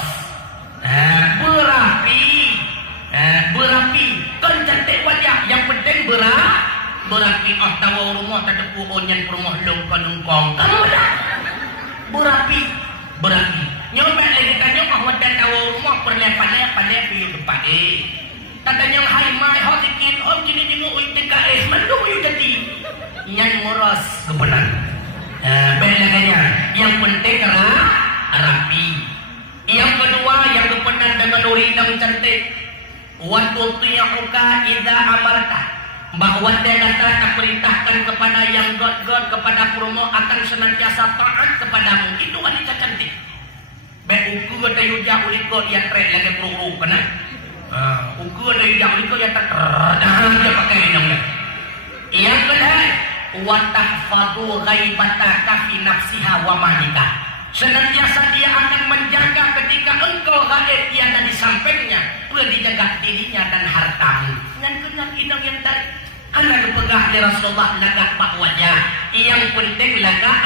Berapi. Kan cantik wajah yang penting berapi. Tahu rumah tak ada onyan rumah long kanungkong. Kamu dah berapi. Nyobek lagi tanya Ahmad dan tahu rumah perlepan-lepan piu depan Tadanya hai mai hotikin gini jenguk TKS mendung jadi nyan moros kebenar. Bedanya yang penting rapi. Yang kedua yang kebenar dengan urinam cantik. Waktu tuyahuka idza amarta bahwa dia kata perintahkan kepada yang god kepada promo akan senantiasa taat kepadamu. Itu wanita cantik. Uku ada yuja uliko yang trek lagi peluru kena. Uku ada yuja uliko yang terdahan dia pakai namanya. Yang kedua wa tahfadhu ghaibataka fi nafsiha wa malika. Senantiasa dia akan menjaga ketika engkau gaib tiada di sampingnya, pun dijaga dirinya dan hartamu. Dengan kenal inang yang tadi, anak dipegah di Rasulullah lagak pak wajah. Yang penting lagak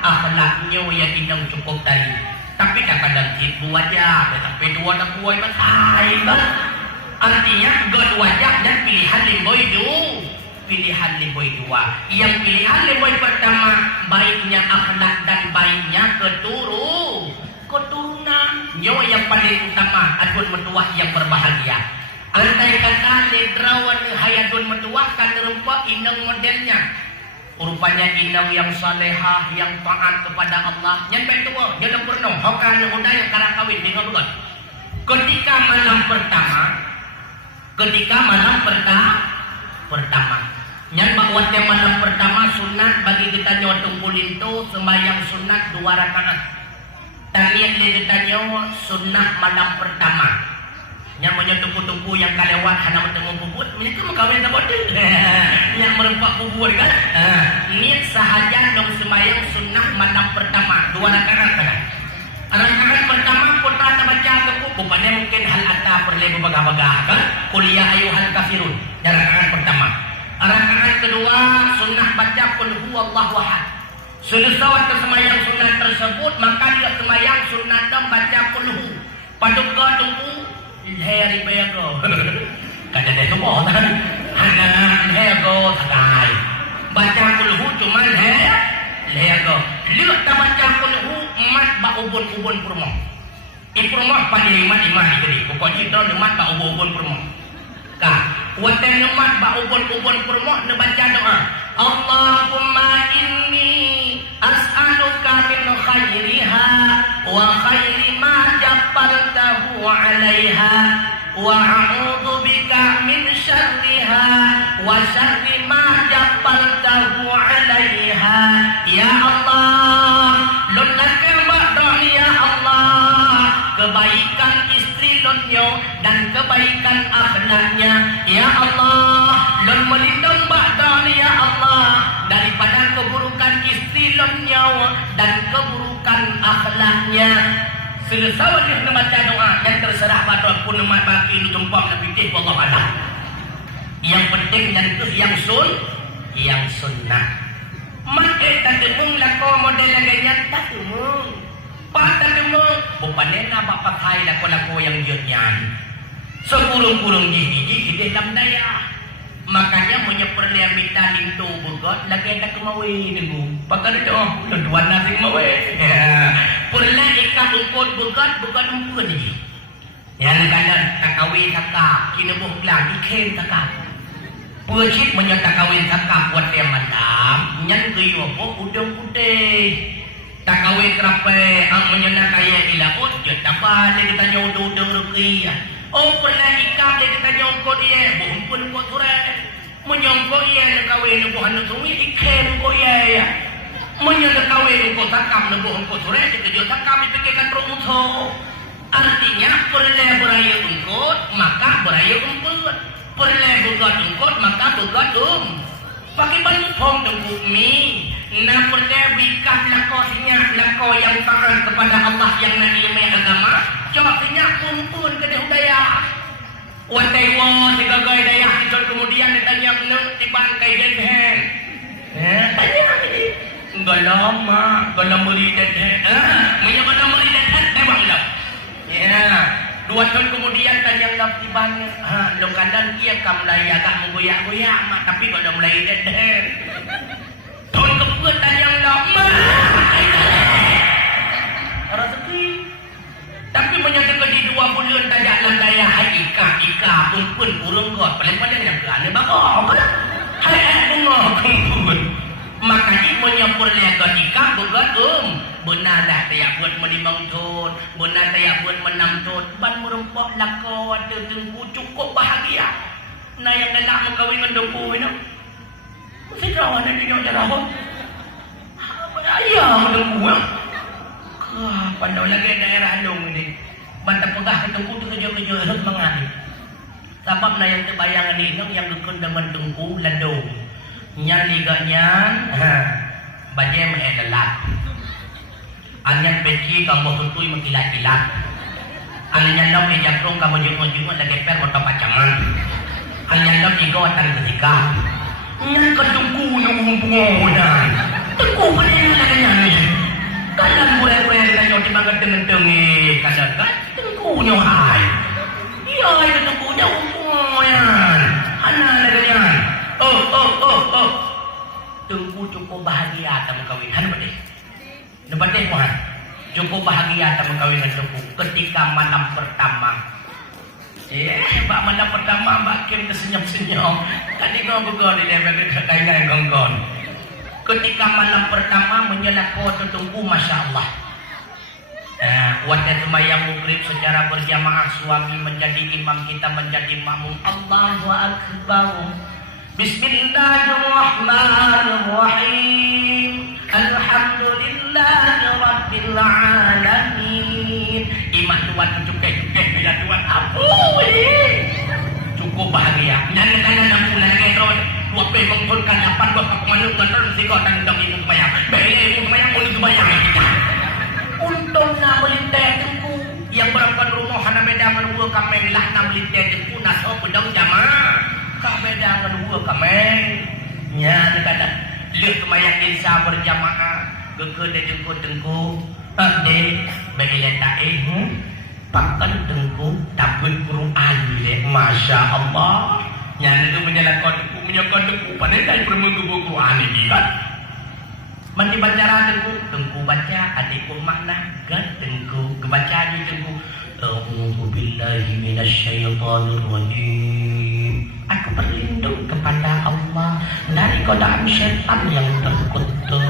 akhlaknya yang inang cukup tadi. Tapi kadang hibu wajah, tapi dua nak buai batai. Artinya god wajah dan pilihan limboy pilihan limboy dua. Yang pilihan limboy pertama baiknya akhlak dan baiknya keturunan. Nyawa yang paling utama adun mentua yang berbahagia. Andai kata ledrawan hayadun mentua kan rupa inang modelnya. Rupanya inang yang salehah, yang taat kepada Allah. Nyampe tua, jangan pernah hokan udaya karena kawin dengan bukan. Ketika malam pertama nyan bakwatnya malam pertama sunat bagi kita nyawa tungkulin tu sembahyang sunat 2 rakaat. Taniat kita nyawa sunat malam pertama. Yang punya tuku-tuku yang kalewat hana bertemu bubut, mereka mengkawin tak bodoh. Yang merempak bubur kan? Niat sahaja dong sembahyang sunat malam pertama 2 rakaat kan? Rakaat pertama putra tak baca buku, bukannya mungkin hal atta perlu bagah-bagah kan? Kuliah ayuhal kafirun. Rakaat pertama. Rakaat kedua sunnah baca qul huwallahu ahad. Selesai waktu sembahyang sunat tersebut maka dia sembahyang sunat dan baca qul hu. Paduka tunggu hari bego. Kada ada semua kan? Ada bego takai. Baca qul hu cuma bego. Lihat tak baca qul hu mat ba ubun-ubun purmo. Ipurmo pada iman ikri. Pokoknya itu mat ba ubun purmo. Kah watan ngemat ba ubun-ubun purmo nebaca doa Allahumma inni as'aluka min khairiha wa khairi ma jabbaltahu 'alaiha wa a'udzu bika min syarriha wa syarri ma jabbaltahu 'alaiha. Ya Allah, lunaka ba'da ya Allah, kebaikan istri lunyo dan kebaikan akhlaknya. Ya Allah, lun melindung ba'da ya Allah daripada keburukan istri lunyo dan keburukan akhlaknya. Selesai dia membaca doa dan terserah pada pun umat bagi lu jumpa dan fikir Allah Allah. Yang penting dan itu yang sunnah. Maka tak demung lako model laganya tak demung. Tak demung. Bukannya nak pakai lako-lako yang jernyan. Sekurung-kurung gigi di dalam daya. Makanya punya perlian minta lintu bugot lagi ada kemawin nunggu. Pakai itu dua nasi kemawin. Perlian ikan ukut bugot umpun ni. Yang kadang tak kawin takap, kini buhlang ikan takap. Percik menyata kawin takap buat dia mandam, nyan tuyo po udang putih. Tak kawin kerape, ang menyana kaya ilaut, je tapal kita nyodo udang ruki. Oh pernah ikap dia kita nyongkot dia, bumpun kok surat. Menyongkot dia nak kawin nak buhan nak sumi ikan kok dia. Menyana kawin kok takap nak buhan kok surat, kita jual takap dipikirkan romuto. Artinya perlu beraya ungkot, maka beraya umput. Perlu bugat ungkot, maka bugat pakai bantuan tengkuk mi. Nak perlu bikat lako yang taat kepada Allah yang nabi agama. Coba kumpul ke budaya. Watai wa segagai daya itu kemudian ditanya tiban kai den. Tanya ini. Enggak lama, kalau murid den. Menyapa murid den tebang dah. Ya. 2 tahun kemudian tanya lam tiban. Lo kandang dia kam mulai agak menggoyak-goyak mak tapi kalau mulai den. Tahun kemudian tanya lama. Rezeki. Tapi menyatakan di 2 bulan tajak landaya hai ika pun kurung kot paling-paling yang kerana bakal hai bunga kumpul makanya menyapur liaga ika bukan benar dah tayak buat melimang ton benar tayak buat 6 ton ban merempok lako ada tengku cukup bahagia nah yang galak mengkawin dengan tengku ini mesti terawan ada di dalam ayah tengku pandau lagi daerah Alung ini bantap pegah ketengku tu kerja-kerja harus mengalir sebab na yang terbayang ini yang gekun dengan tengku ladung nyan liganyan baje maelalat anyan peci kamu tutui mengkilat-kilat anyan daw ejakrong kamu jungo-jungo lagi per moto pacangan anyan daw igo atan ketika nyan ketungku nung pungonan tungku panena laganyan kanan boleh-boleh kanyo di magat dengan-dengi kadang kan tungku nyo hai iya itu tungku nyo pungoyan anak laganyan tungku cukup bahagia sama kawinan bedeh nebadeh Tuhan cukup bahagia sama kawinan tungku ketika malam pertama Mbak malam pertama Mbak Kim tersenyum-senyum tadi ngomong di level kainan gonggon ketika malam pertama menyelakau tungku Masya Allah waktu semayang maghrib secara berjamaah suami menjadi imam kita menjadi makmum Allahu Akbar Bismillahirrahmanirrahim Alhamdulillahirabbil alamin imam tuan cukai-cukai bila tuan cukup bahagia nana bulan ngetron dua pe mengkolkan dapat dua kapangan ngeron siko dan dong ibu kebayang ibu kebayang pun kebayang untungnya melintek tengku yang berapa rumah hana beda menunggu kameng lah na melintek tengku naso pedang jamaah beda kedua kameng nya kata lihat kemayang insya berjamaah gegede tengku ade bagi letak pakan tengku tabut Quran le Masya Allah nya itu menyalakan tengku pada dari bermenggebu Quran ini kan mandi baca tengku baca adikku makna kan tengku kebaca di tengku a'udzu billahi minasyaitonir rajim aku berlindung kepada Allah dari godaan syaitan yang terkutuk.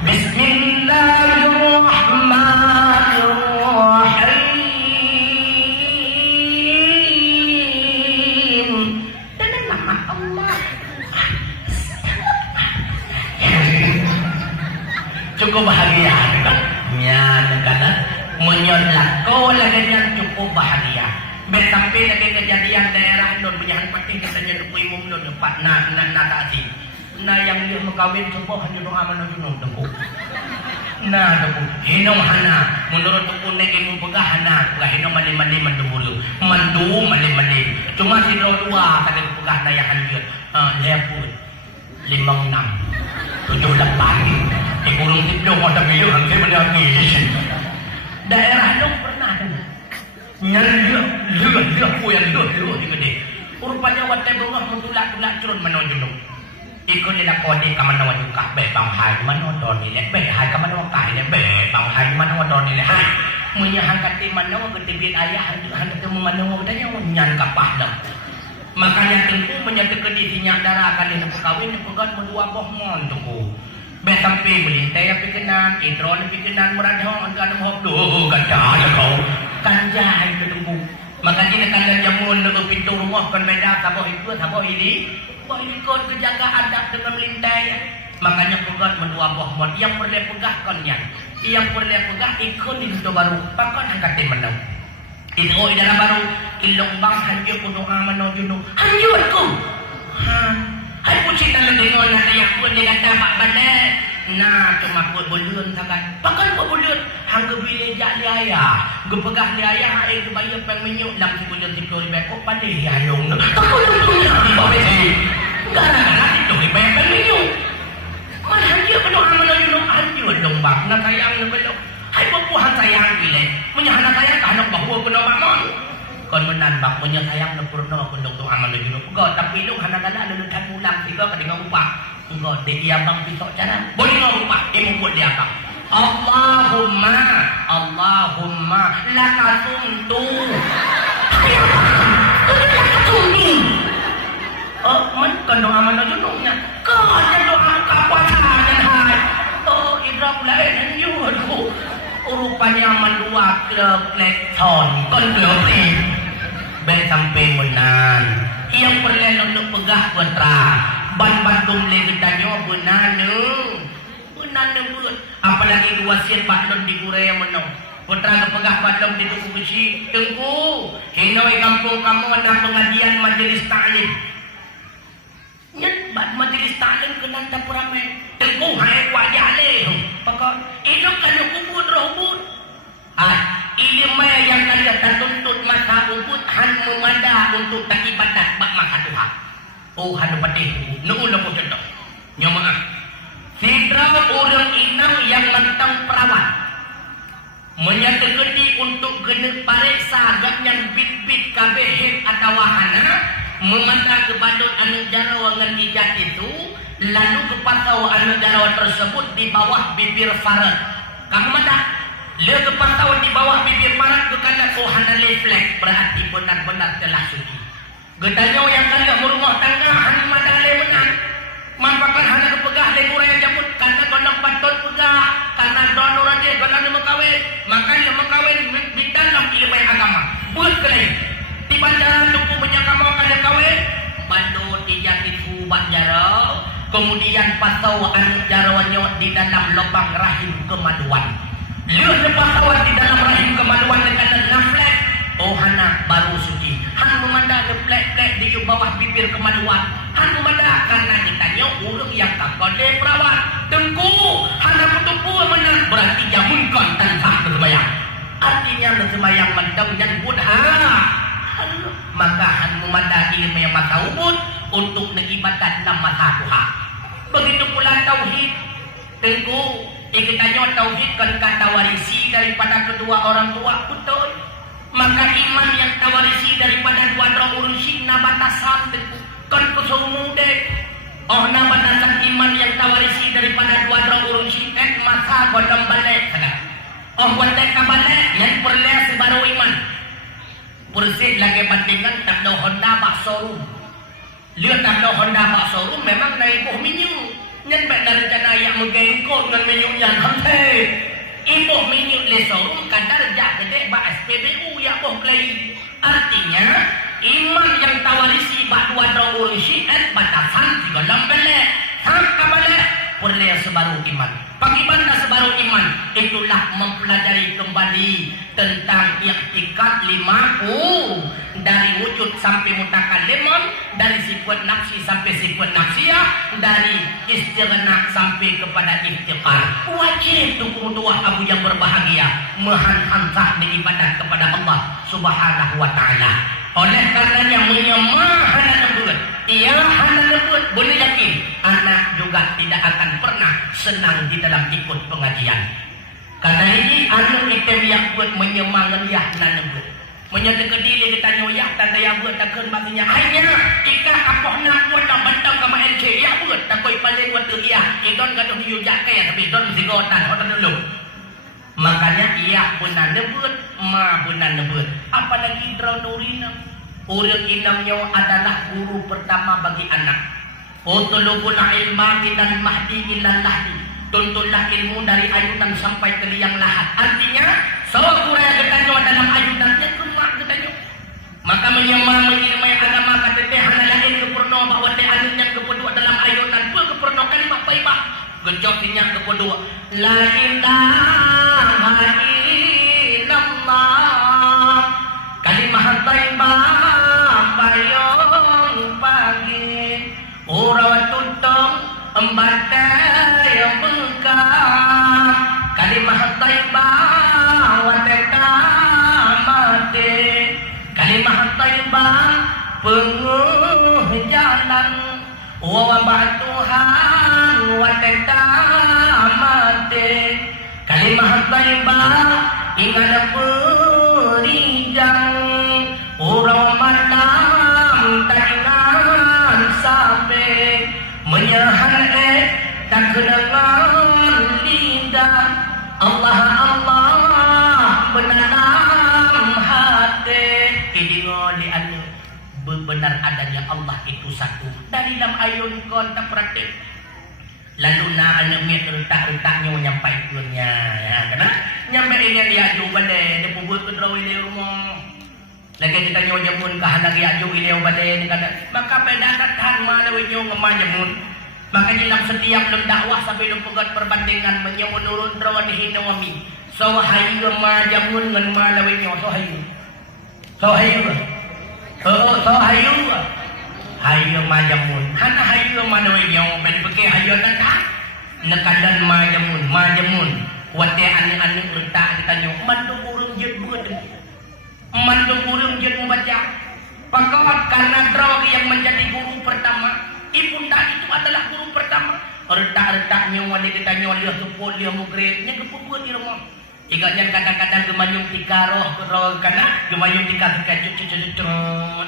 Bismillahirrahmanirrahim. Dengan nama Allah. Cukup bahagia kan? Ya, negara menyolak kau lagi yang cukup bahagia. Sampai lagi kejadian daerah non penyahan penting katanya dukui mum non dapat na tadi. Nah yang dia mengkawin sebuah hanya doa mana junung tengku. Nah tengku hinong hana menurut tengku nek ilmu pegah hana pegah hinong mali mendulu mandu mali cuma si dua tadi pegah naya hanjut leput 56 78 kurung tiplo ada miliar hampir menyanyi daerah non pernah dengar Lihat yang di gede. Rupanya watai bawah mentulak-tulak curun menonjol. Ikut dia kode kaman nawa juga bebang hai mana don ni le hai kaman nawa kai le bebang hai mana don ni le hai. Munya hangkat iman nawa gede biar ayah hangkat temu mana nawa tanya nyan kapah dah. Makanya tengku menyatu kedirinya darah kali nak kawin pegan mendua bohmon tengku. Sampai melintai api kenan, intron api kenan meradang angkat mohok doh gajah kau. Kanjai ketemu makanya kanjai jamun ke pintu rumah kan beda saboh itu saboh ini ikut kejaga adab dengan melintai makanya pegat mendua bohmon yang perlu pegah konyan yang perlu pegah ikut di situ baru pakon angkat menang itu dalam baru ilong bang hanjur kudu aman junung hanjurku hai pucit dalam dengon ada yang pun dia kata mak bandar nah cuma buat bolon sakan pakan buat bolon hangga bila jak liaya gepegah liaya air kebaya peng menyuk lam si bolon 10 ribu kok pandai hayong takut punya bawa sih gara-gara itu ribu peng menyuk mana hanjur penuh aman junung hanjur dong bang nak sayang nak belok hai buah sayang bila punya anak sayang anak bawa kena bangun kon menan bak punya sayang na purno kundong tu aman junung pegah tapi lu anak-anak lu tak pulang tiga kadang upah enggak dia bang pisau cara boleh ngomong ibu buat dia bang Allahumma lakasuntu man kandung aman junungnya kan doa kapan dan hai idra lain dan yuhku rupanya mendua klekson kon klori sampai menan yang perlu untuk pegah putra ban-bandung lagi tanya benar buat apalagi dua siat batlon di Korea menong putra kepegah batlon di tuku besi tengku hinoi kampung kamu ada pengajian majelis ta'lim nyet majelis ta'lim tak ramai tengku hai wajah le pakon itu kalau kubur robot ilmu yang kalian tertuntut masa ubud han memanda untuk tak ibadat bak maka Tuhan han patih nuul mo contoh nyomaah sidra orang inang yang mentang perawat menyatakan untuk kena pariksa agaknya bit-bit kabeh atau wahana memandang kepada anu jarawa dengan dijat itu lalu kepantau anu jarawa tersebut di bawah bibir farat kamu mata le kepantau di bawah bibir farat berkata hana refleks berarti benar-benar telah suci gedanya yang kalian berumah tangga hana madale menang manfaatkan hana kepegah lekura yang jambut karena kondang patut pegah karena donor aja kalau mengkawin makanya mengkawin di dalam ilmu agama buat kalian di bandaran lupu menyakama kada kawin bandut dijatifu banjarau kemudian patau anu jarawanya di dalam lubang rahim kemaluan lihat patau di dalam rahim kemaluan dengan naflek hana baru suci han memandang plek-plek di bawah bibir kemaluan han memandang karena ditanya orang yang tak kode perawat tengku hana kutupu menang berarti jamunkan tanpa bersemayang artinya bersemayang mendang yang budha maka han memandang ilmu yang masa ubud untuk mengibadat dalam masa Tuhan begitu pula tauhid tengku ikitanya tauhid kan kata warisi daripada kedua orang tua betul maka iman yang tawarisi daripada dua orang urusik na batasan kan kusumude na batasan iman yang tawarisi daripada dua orang urusik masa godam balik wate kabalik yang perle sebaru iman bersih lagi bandingan tak ada Honda bak showroom lihat tak ada Honda bak showroom memang naik buh minyu nyen baik dari jana yang menggengkot dengan minyu yang hantai ibuh minyu le showroom kadar jak gede bak SPBU ya boh klei artinya iman yang tawarisi bak dua orang syiat batasan tiga lambele tak balik perle sebaru iman bagaimana sebaru iman itulah mempelajari kembali tentang i'tikad 5 dari wujud sampai mutakallimun dari sifat nafsi sampai sifat nafsiyah dari istighna sampai kepada iftiqar wajib untuk dua abu yang berbahagia menghansah ibadat kepada Allah Subhanahu wa taala oleh karenanya menyembah hana lembut ia hana lembut boleh yakin anak juga tidak akan pernah senang di dalam ikut pengajian karena ini anak kita yang buat menyemangan ya hana lembut menyatakan diri kita nyoyak tanda yang buat takkan maksudnya hanya jika apa nak buat tak bentang kama LC ya buat tak koi paling buat tu ya idon kata hujak kaya tapi idon mesti gotan hotan dulu makanya ia benar nebut ma benar nebut apalagi dronurina urang inamnya adalah guru pertama bagi anak utulubul ilma minal mahdi ilal lahdi tuntutlah ilmu dari ayunan sampai ke liang lahat artinya sawa kuraya getanyo dalam ayunannya kemak getanyo maka menyembah mengilmai agama KTT hana lain kepurno bahwa te anunnya kepedua dalam ayunan pun kepurno kalimat taibah gejoknya kepedua la ilaha illallah kalimat taibah bayong pagi urawan tuntong embatai yang bekam kalimat taibah wateka mati kalimat taibah penguh jalan wabah Tuhan wateka mati kalimat taibah ingat perijang orang malam taingan sampai menyahan tak kenangan lidah Allah Allah benalam hati idingo di anu benar adanya Allah itu satu dari dalam ayun kon tak praktik lalu na anu mi rentak-rentaknya menyampaikannya ya karena nyampe ingin dia juga deh dia pubut ke draw ini rumah lagi kita nyonya pun kahanak ya jo ileo bade maka pedakat han mana winyo ngemanya mun maka dalam setiap dakwah sampai pegat perbandingan menurun drawan hinawami so hayu majamun ngan mana winyo so hayu so hayu hayo majamun hana hayo manoyo ben peke hayo tata nekadan majamun wate anu letak ditanyo mandung urung jeut membaca pakawat karena draw yang menjadi guru pertama ibunda itu adalah guru pertama retak-retaknya wali kita nyolih sepul dia mugrednya kepubuat di rumah iganya kadang-kadang gemanyung tikaroh roh kana gemanyung tikaroh cucu-cucu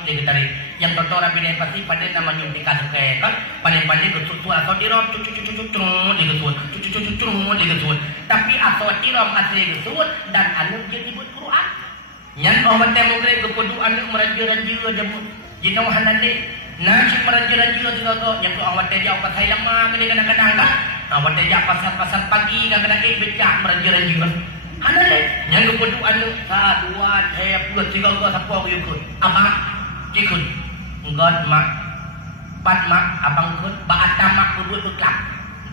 dia tarik yang totora pindah pasti pada namanya tikaroh kan pada gesutu atau dirom cucu-cucu dia gesut cucu-cucu dia gesut tapi atau dirom asli gesut dan anu dia disebut Quran nyan awat mugred kepudu anu meraja-raja jamu jinau hanade nasi meraja-raja juga yang tu awat dia awat sayang mah kadang-kadang kan awat dia pasar pagi kadang-kadang becak meraja-raja hanade yang kepudu anu dua saya buat tiga siapa ikut apa ikut God mak pat mak abang ikut baata mak kedua beklap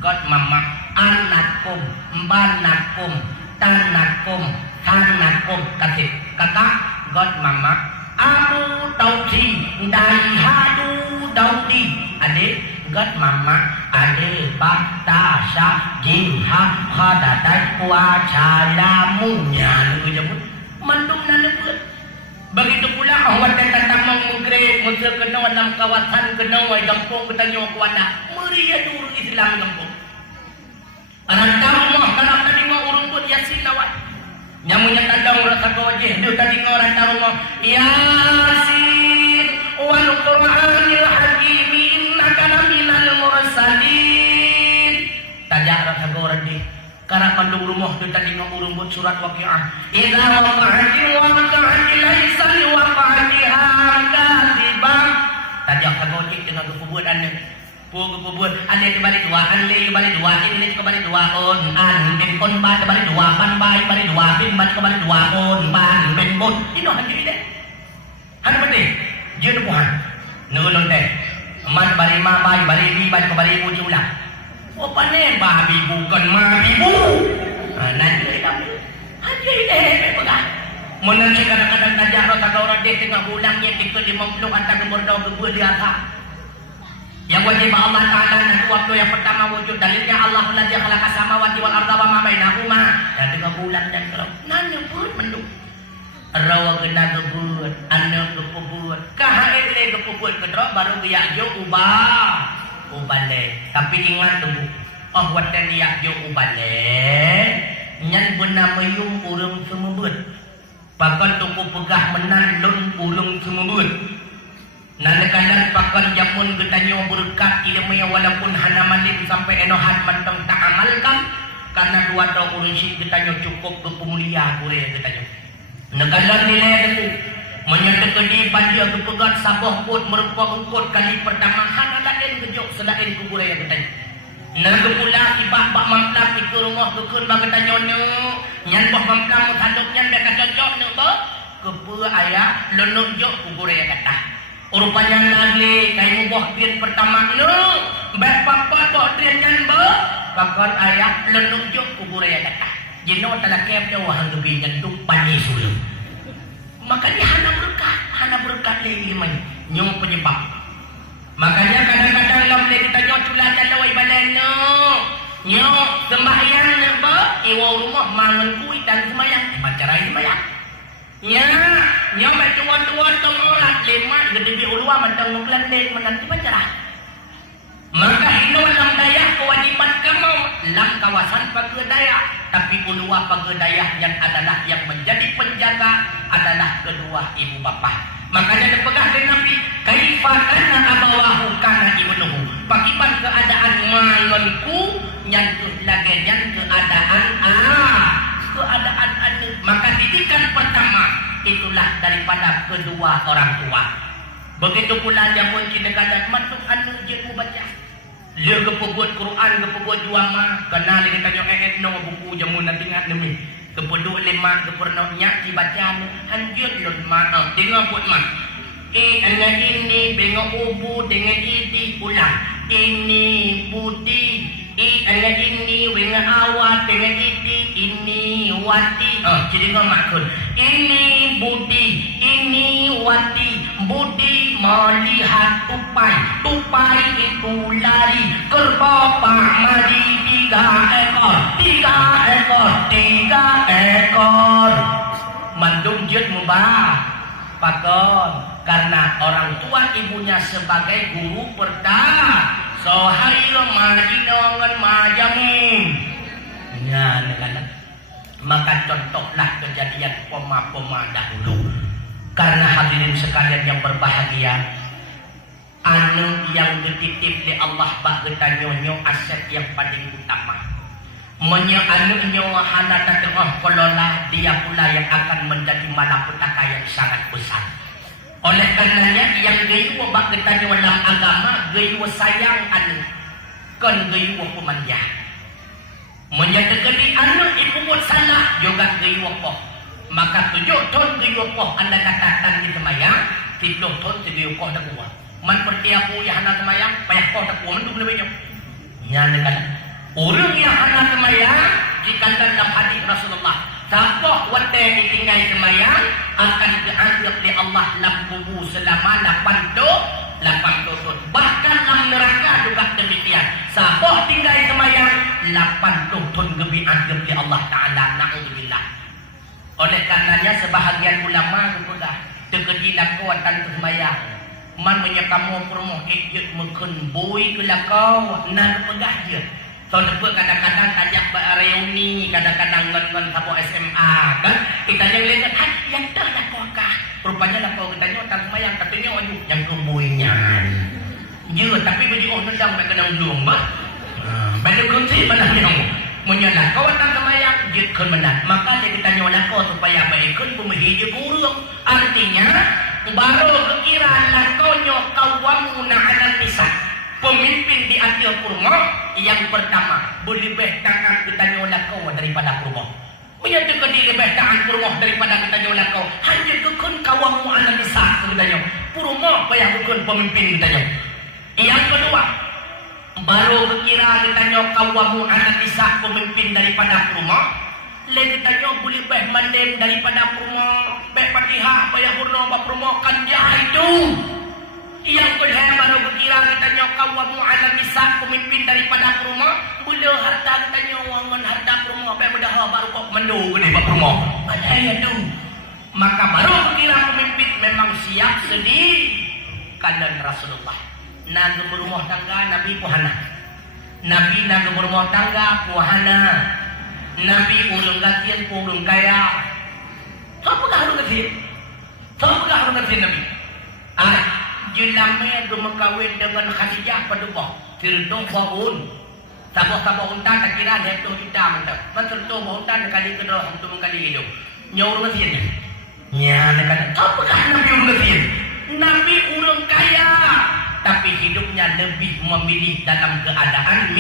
God mama anakum mbanakum tanakum tanakum kasih kata God mama Abu Tausi dari hadu Daudi adik God mama ade batasa jihha khadatai kuacalamunya lu jemput mandung naneput begitu pula awat datang menggrade muncul kena dalam kawasan kena wai kampung bertanya kuana meriah dulu Islam kampung rantau mah kalau tadi mau urung buat yasin awat nyamunya tandang rasa gojeh dia tadi orang tahu yasin wal qur'anil hakim innaka laminal mursalin tajak rasa goreng di karena mandung rumah dia tadi ngurung buat surat waqiah idza waqa'atil laisa liwaqa'atiha kadhibah tajak gojeh dengan kebubuhan Pugububun, ane kembali dua, ane kembali dua, ini kembali dua on, kon ban kembali dua, ban bay kembali dua, bin ban kembali dua on, ban ben bon, ini hanya ini. Hanya penting, dia Tuhan, nulun teh, man bari ma bay bari bi ban kembali ujung lah. Oh panen babi bukan mabi bu, nanti kami, hanya ini pegang. Menanti kadang-kadang tajak rota kau orang dia tengah bulangnya ikut di mempluk antara gemordau gebur di atas. Yang wajib Allah Ta'ala dan waktu yang pertama wujud dalilnya Allah ladzi khalaqa samawati wal arda wa ma bainahuma dan dengan bulan dan kerap nanya pun menduk rawa kena gebut anu gebut kahaile gebut kedro baru biak jo ubale tapi ingat tunggu oh watan dia jo ubale nyan beuna mayung urang sumebut pakan tuku pegah menan lun urang sumebut nalekanan pakan jamun getanyo berkat ilmu walaupun hana malim sampai enohat mantong tak amalkan karena dua tahun urusi getanyo cukup ke pemulia kure getanyo nekanan nilai itu menyedekedi bandia kepegat sabah pun merupakan ukut kali pertama hana lain kejok selain kubure getanyo nagepula ibah bak mamplam ke rumah kekun bak getanyo nyan bak mamplam hadupnya mereka cocok ba kepu ayah lenuk jok kubure kata rupanya lagi kayak buah pin pertama bet papa buah trian ba pakon ayah lenuk juk kubur ya kata jino telah kep jauh hanggebi nyentuk panisul makanya hana berkat lagi man nyong penyebab makanya kadang-kadang lam kita nyok culan jalawai baleno nyok sembahyang ba iwa rumah mangan kuih dan sembahyang macarai sembahyang ya mai tuan-tuan orang lemat gede bi ulua mantang menglandek menanti pacarah maka hino lam daya kewajiban kamu lam kawasan pagedaya tapi ulua pagedaya yang adalah yang menjadi penjaga adalah kedua ibu bapa makanya dipegang dengan Nabi kaifana abawahu kana ibnuhu pakiban keadaan manganku nyantuh lagi keadaan keadaan ada maka didikan pertama itulah daripada kedua orang tua begitu pula yang mungkin kadang mantuk anu je baca dia kepebuat Quran kepebuat juama kenal dia tanya no buku jamu nanti ngat demi kepedu lima kepernonya dibaca anjut lon ma dengan buat mah anya ini bengok ubu dengan idi ulang ini budi anya ini wenga awat dengan idi ini wati jadi kau maksud ini budi ini wati budi melihat tupai itu lari ke bapak madi 3 ekor mandung jut mubah pakon karena orang tua ibunya sebagai guru sohail madi nongan majamin ya negara. Maka contohlah kejadian poma-poma dahulu. Karena hadirin sekalian yang berbahagia, anu yang dititip di Allah bak getanyonyo aset yang paling utama. Menyo anu nyo hana tengah kelola, dia pula yang akan menjadi malapetaka yang sangat besar. Oleh karenanya yang gayu bak getanyo dalam agama, gayu sayang anu, kan gayu pemanja. Menyatakan anak ibu buat salah juga gayuapoh. Maka 7 tahun gayuapoh anda katakan di semayang 7 tahun gayuapoh dah kuat. Man percaya aku yang hana semayang payah poh dah kuat itu lebih banyak. Nyana kan orang yang hana semayang jika dalam hadis Rasulullah siapa wate ditinggal semayang akan dianggap di Allah dalam kubur selama 8 tahun. Bahkan dalam neraka juga demikian. Siapa tinggal semayang 80 tahun gebi anggap di Allah Ta'ala. Na'udzubillah. Oleh karenanya sebahagian ulama berpegang dekedi lakuan tanpa semayang. Man menyekamu permoh ikut meken bui ke lakau. Nah berpegang je. So lepas kadang-kadang ajak reuni, kadang-kadang ngon-ngon sabo SMA kan. Kita yang lihat, yang dah lakau kah? Rupanya lakau katanya tanpa semayang. Katanya yang kebuinya. Ya, tapi bagi orang sedang nak kenang belum, bah. Pada kunci mana yang menyala kau tak kemayang, dia kemenang. Maka dia kita nyola kau supaya baikkan pemihija burung. Artinya, baru kekiraan kau nyokawam na'alan nisa. Pemimpin di akhir kurma yang pertama, boleh behtakan kita nyola kau daripada kurma. Menyatakan di lebih tangan kurma daripada kita nyola kau. Hanya kekun kawamu anak nisa sebenarnya. Kurma payah kekun pemimpin kita nyola. Yang kedua, baru kira kita nyokawamu anak bisa pemimpin daripada rumah. Lagi kita nyok boleh baik mandem daripada rumah. Baik patihah, bayar hurno, bap rumah kan dia itu. Yang kedua, baru kira kita nyokawamu anak bisa pemimpin daripada rumah. Boleh harta kita nyowangan harta rumah. Baik mudah baru kok mendu ni bap rumah. Ada itu. Maka baru kira pemimpin memang siap sedih. Kanan Rasulullah. Naga berumah tangga Nabi puhana. Nabi naga berumah tangga puhana. Nabi ulung gatian ulung kaya. Siapa ulung gatian? Siapa ulung gatian Nabi? Jelamnya gemekawin dengan Khadijah padubah. Tirdong baun. Sabah-sabah untan tak kira dia tu kita mantap. Mentertu untan kali kedua untuk kali hidup. Nyaur gatian. Ya, nak siapa Nabi ulung gatian? Nabi ulung kaya. Tapi hidupnya lebih memilih dalam keadaan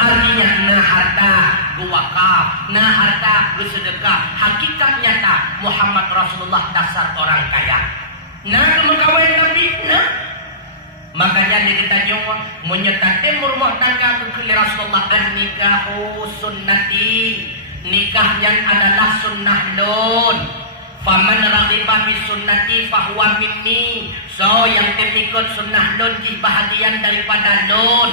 artinya na harta guwakaf, na harta bersedekah. Hakikat nyata Muhammad Rasulullah dasar orang kaya. Nah kemekawin Nabi makanya dia kita jumpa menyatakan rumah tangga ke Rasulullah an-nikahu sunnati. Nikahnya adalah sunnah don. Faman raghiba bi sunnati fahuwa minni. So yang terikut sunnah don di bahagian daripada don.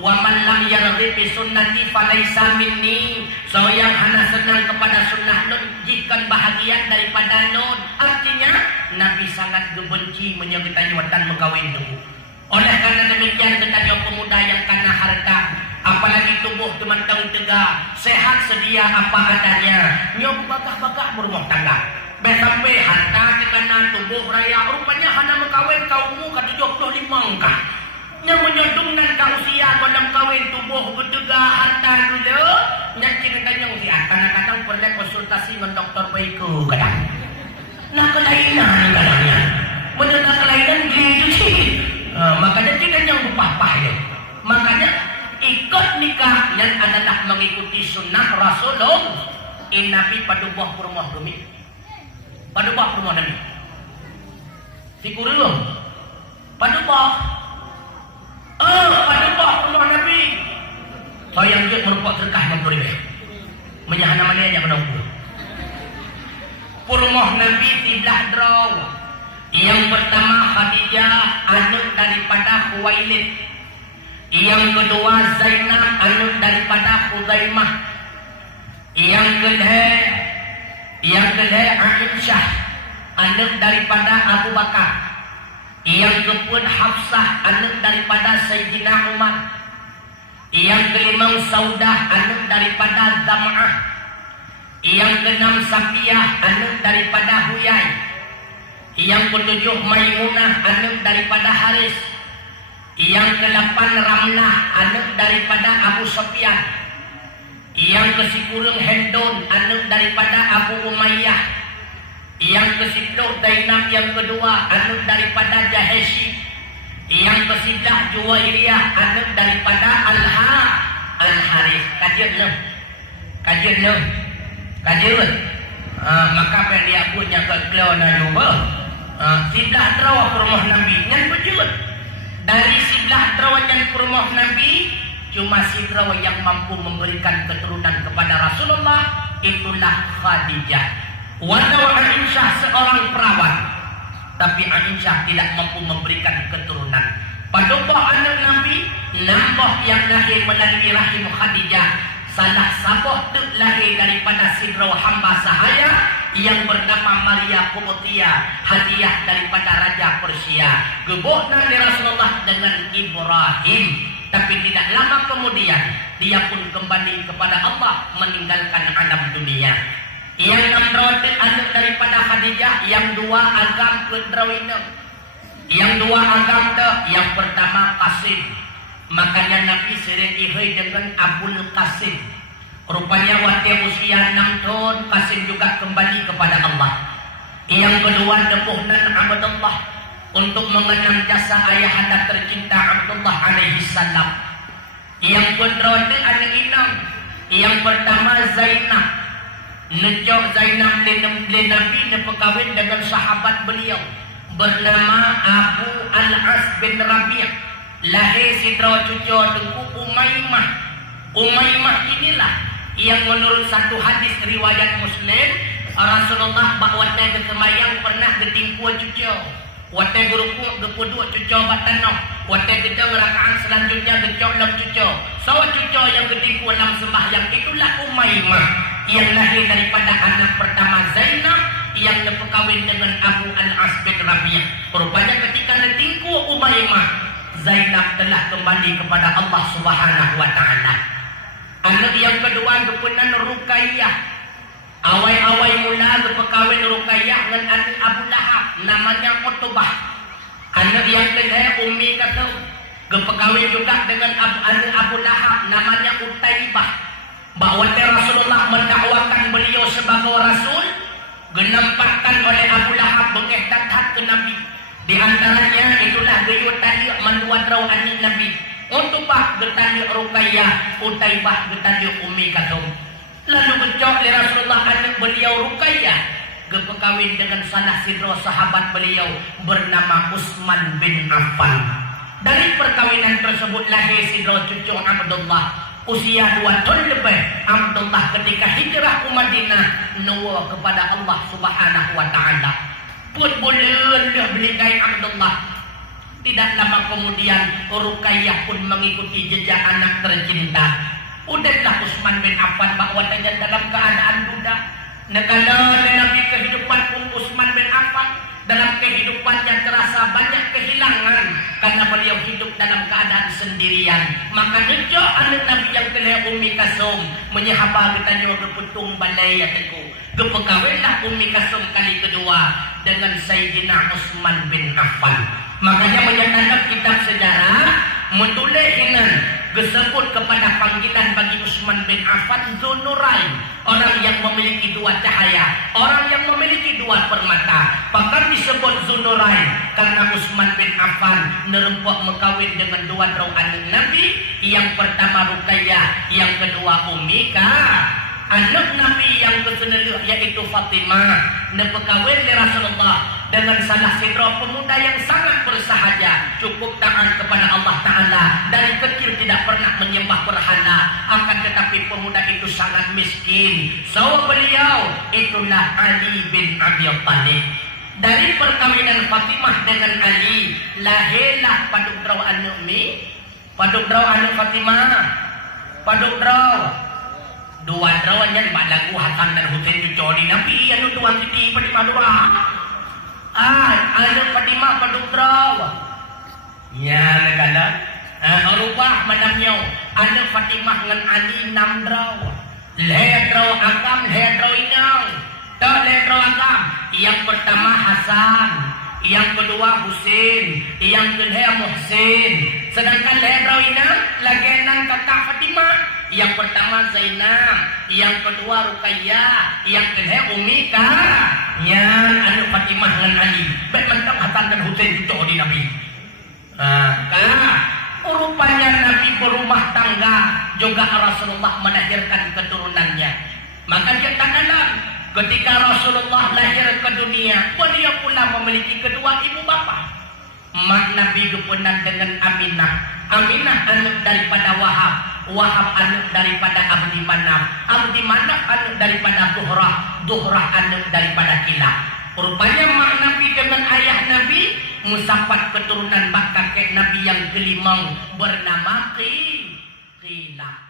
Wa man lam yarghib bi sunnati falaisa minni. So yang hana senang kepada sunnah don jika bahagian daripada don. Artinya Nabi sangat gebenci menyertai watan megawin dulu. Oleh karena demikian kita pemuda yang karena harta, apalagi tubuh teman-teman tegak, sehat sedia apa adanya, nyob bakah-bakah berumah tangga. Sampai harta kekana tubuh raya rupanya hana mengkawin kaummu ke 75 kah yang menyodungkan ke usia dalam kawin tubuh bertegak harta dulu yang ceritanya usia kadang-kadang perlu konsultasi dengan dokter Baiku kadang nah kelainan kadangnya menyenang kelainan gitu sih makanya kita yang berpapah ya makanya ikut nikah yang adalah mengikuti sunnah Rasulullah Nabi pada buah rumah kami pada bak rumah Nabi. Sikurulung. Pada bak. Pada bak rumah Nabi. Saya yang merupakan serkah menurut menyahana mana yang menunggu. Rumah Nabi sebelah draw. Yang pertama Khadijah anak daripada Khuwailid. Yang kedua Zainab anak daripada Khuzaimah. Yang kedua Aisyah anak daripada Abu Bakar. Yang keempat Hafsah anak daripada Sayyidina Umar. Yang kelima Saudah anak daripada Zam'ah. Yang keenam Safiyah anak daripada Huyai. Yang ketujuh Maimunah anak daripada Haris. Yang kedelapan Ramlah anak daripada Abu Sufyan. Yang kesepuluh Hendon anak daripada Abu Umayyah. Yang ke-10 Zainab yang kedua anak daripada Jaheshi. Yang ke-11 Juwairiyah anak daripada Al-Harith. Kajian maka dia punya kekeluar na juga. Siblah terawah rumah Nabi ngan bejut. Dari siblah terawah yang rumah Nabi, cuma siblah yang mampu memberikan keturunan kepada Rasulullah, itulah Khadijah. Walau Aisyah seorang perawat, tapi Aisyah tidak mampu memberikan keturunan. Padahal anak Nabi nambah yang lahir melalui rahim Khadijah. Salah sabah tu lahir daripada sidrah hamba sahaya yang bernama Maria Qubtiyah, hadiah daripada Raja Persia. Gebuhna di Rasulullah dengan Ibrahim. Tapi tidak lama kemudian dia pun kembali kepada Allah, meninggalkan alam dunia. Yang enam anak daripada Khadijah, yang dua agam kedrawina. Yang dua agam tu, yang pertama Qasim. Makanya Nabi sering ihai dengan Abul Qasim. Rupanya waktu usia 6 tahun, Qasim juga kembali kepada Allah. Yang kedua Debuhnan Abdullah, untuk mengenang jasa ayahanda tercinta Abdullah alaihi salam. Yang kedua anak enam, yang pertama Zainab. Nejok Zainab le Nabi berkahwin dengan sahabat beliau bernama Abu Al-As bin Rabi'. Lahir sidra cucu Tengku Umaymah. Umaymah inilah yang menurut satu hadis riwayat Muslim, Rasulullah bawa ke semayang pernah ketingkuan cucu. Waktu berukuk kepuduk cucu batanok. Waktu kita merakaan selanjutnya gecok dalam cucu. Sawa cucu yang ketingkuan dalam sembahyang itulah Umaymah, yang lahir daripada anak pertama Zainab yang berkahwin dengan Abu Al-As bin Rabi'. Rupanya ketika ditingku Umaymah, Zainab telah kembali kepada Allah Subhanahu wa taala. Anak yang kedua kepunan Ruqayyah. Awal-awal mula berkahwin Ruqayyah dengan anak Abu Lahab, namanya Utbah. Anak yang kedua Ummi kata berkahwin juga dengan anak Abu Lahab, namanya Utaibah. Bahawa Rasulullah mendakwakan beliau sebagai Rasul, genampakkan oleh Abu Lahab mengiktathat ke Nabi. Di antaranya itulah gayut tadi manduan raw anak Nabi. Utbah getani Ruqayyah, Utaibah getani Ummi Kalthum. Lalu gecok oleh Rasulullah anak beliau Ruqayyah berkahwin dengan salah sidra sahabat beliau bernama Utsman bin Affan. Dari perkawinan tersebut lahir sidra cucu Abdullah. Usia 2 tahun lebih, Abdullah ketika hijrah ke Madinah nuwa kepada Allah Subhanahu wa taala. Pun boleh belikai Abdullah. Tidak lama kemudian Ruqayyah pun mengikuti jejak anak tercinta. Udahlah Utsman bin Affan bahawa dalam keadaan duda. Negara Nabi kehidupan pun Utsman bin Affan dalam kehidupan yang terasa banyak kehilangan karena beliau hidup dalam keadaan sendirian. Maka nejok anak Nabi yang kelihatan Ummi Kalthum menyahaba ketanya keputung balai ataku. Kepekawinlah Ummi Kalthum kali kedua dengan Sayyidina Utsman bin Affan. Makanya menyatakan kitab sejarah menulis dengan disebut kepada panggilan bagi Utsman bin Affan Dzunurain, orang yang memiliki dua cahaya, orang yang memiliki dua permata. Bahkan disebut Dzunurain karena Utsman bin Affan nerempok mengkawin dengan dua anak Nabi, yang pertama Ruqayyah, yang kedua Ummi Kalthum. Anak Nabi yang ke-9 yaitu Fatimah berkahwin dengan Rasulullah dengan salah sidra pemuda yang sangat bersahaja, cukup taat kepada Allah Ta'ala, dari kecil tidak pernah menyembah berhala, akan tetapi pemuda itu sangat miskin. Sawa beliau itulah Ali bin Abi Thalib. Dari perkawinan Fatimah dengan Ali, lahirlah padudraw anu mi, padudraw anu Fatimah, padudraw. Dua drawannya di lagu Hasan dan Husain cuconi Nabi anu dua siti pada Madura. Anu Fatimah padudraw. Ya negala. Rubah madamnya anu Fatimah dengan Ali namdraw. Ledraw agam, ledraw inang. Tak ledraw agam. Yang pertama Hasan, yang kedua Husain, yang kedua Muhsin. Sedangkan ledraw inang lagenan kakak Fatimah. Yang pertama Zainab, yang kedua Ruqayyah, yang kedua Umi yang anu Fatimah dengan Ali. Baik tentang Hasan dan Husain cucu di Nabi. Rupanya Nabi berumah tangga, juga Rasulullah melahirkan keturunannya. Maka dia dalam ketika Rasulullah lahir ke dunia, beliau pula memiliki kedua ibu bapa. Mak Nabi kepunan dengan Aminah. Aminah anak daripada Wahab. Wahab anak daripada Abdi Manaf. Abdi Manaf anak daripada Zuhrah. Zuhrah anak daripada Kilab. Rupanya mak Nabi dengan ayah Nabi mendapat keturunan bak kakek Nabi yang kelima bernama Kilab.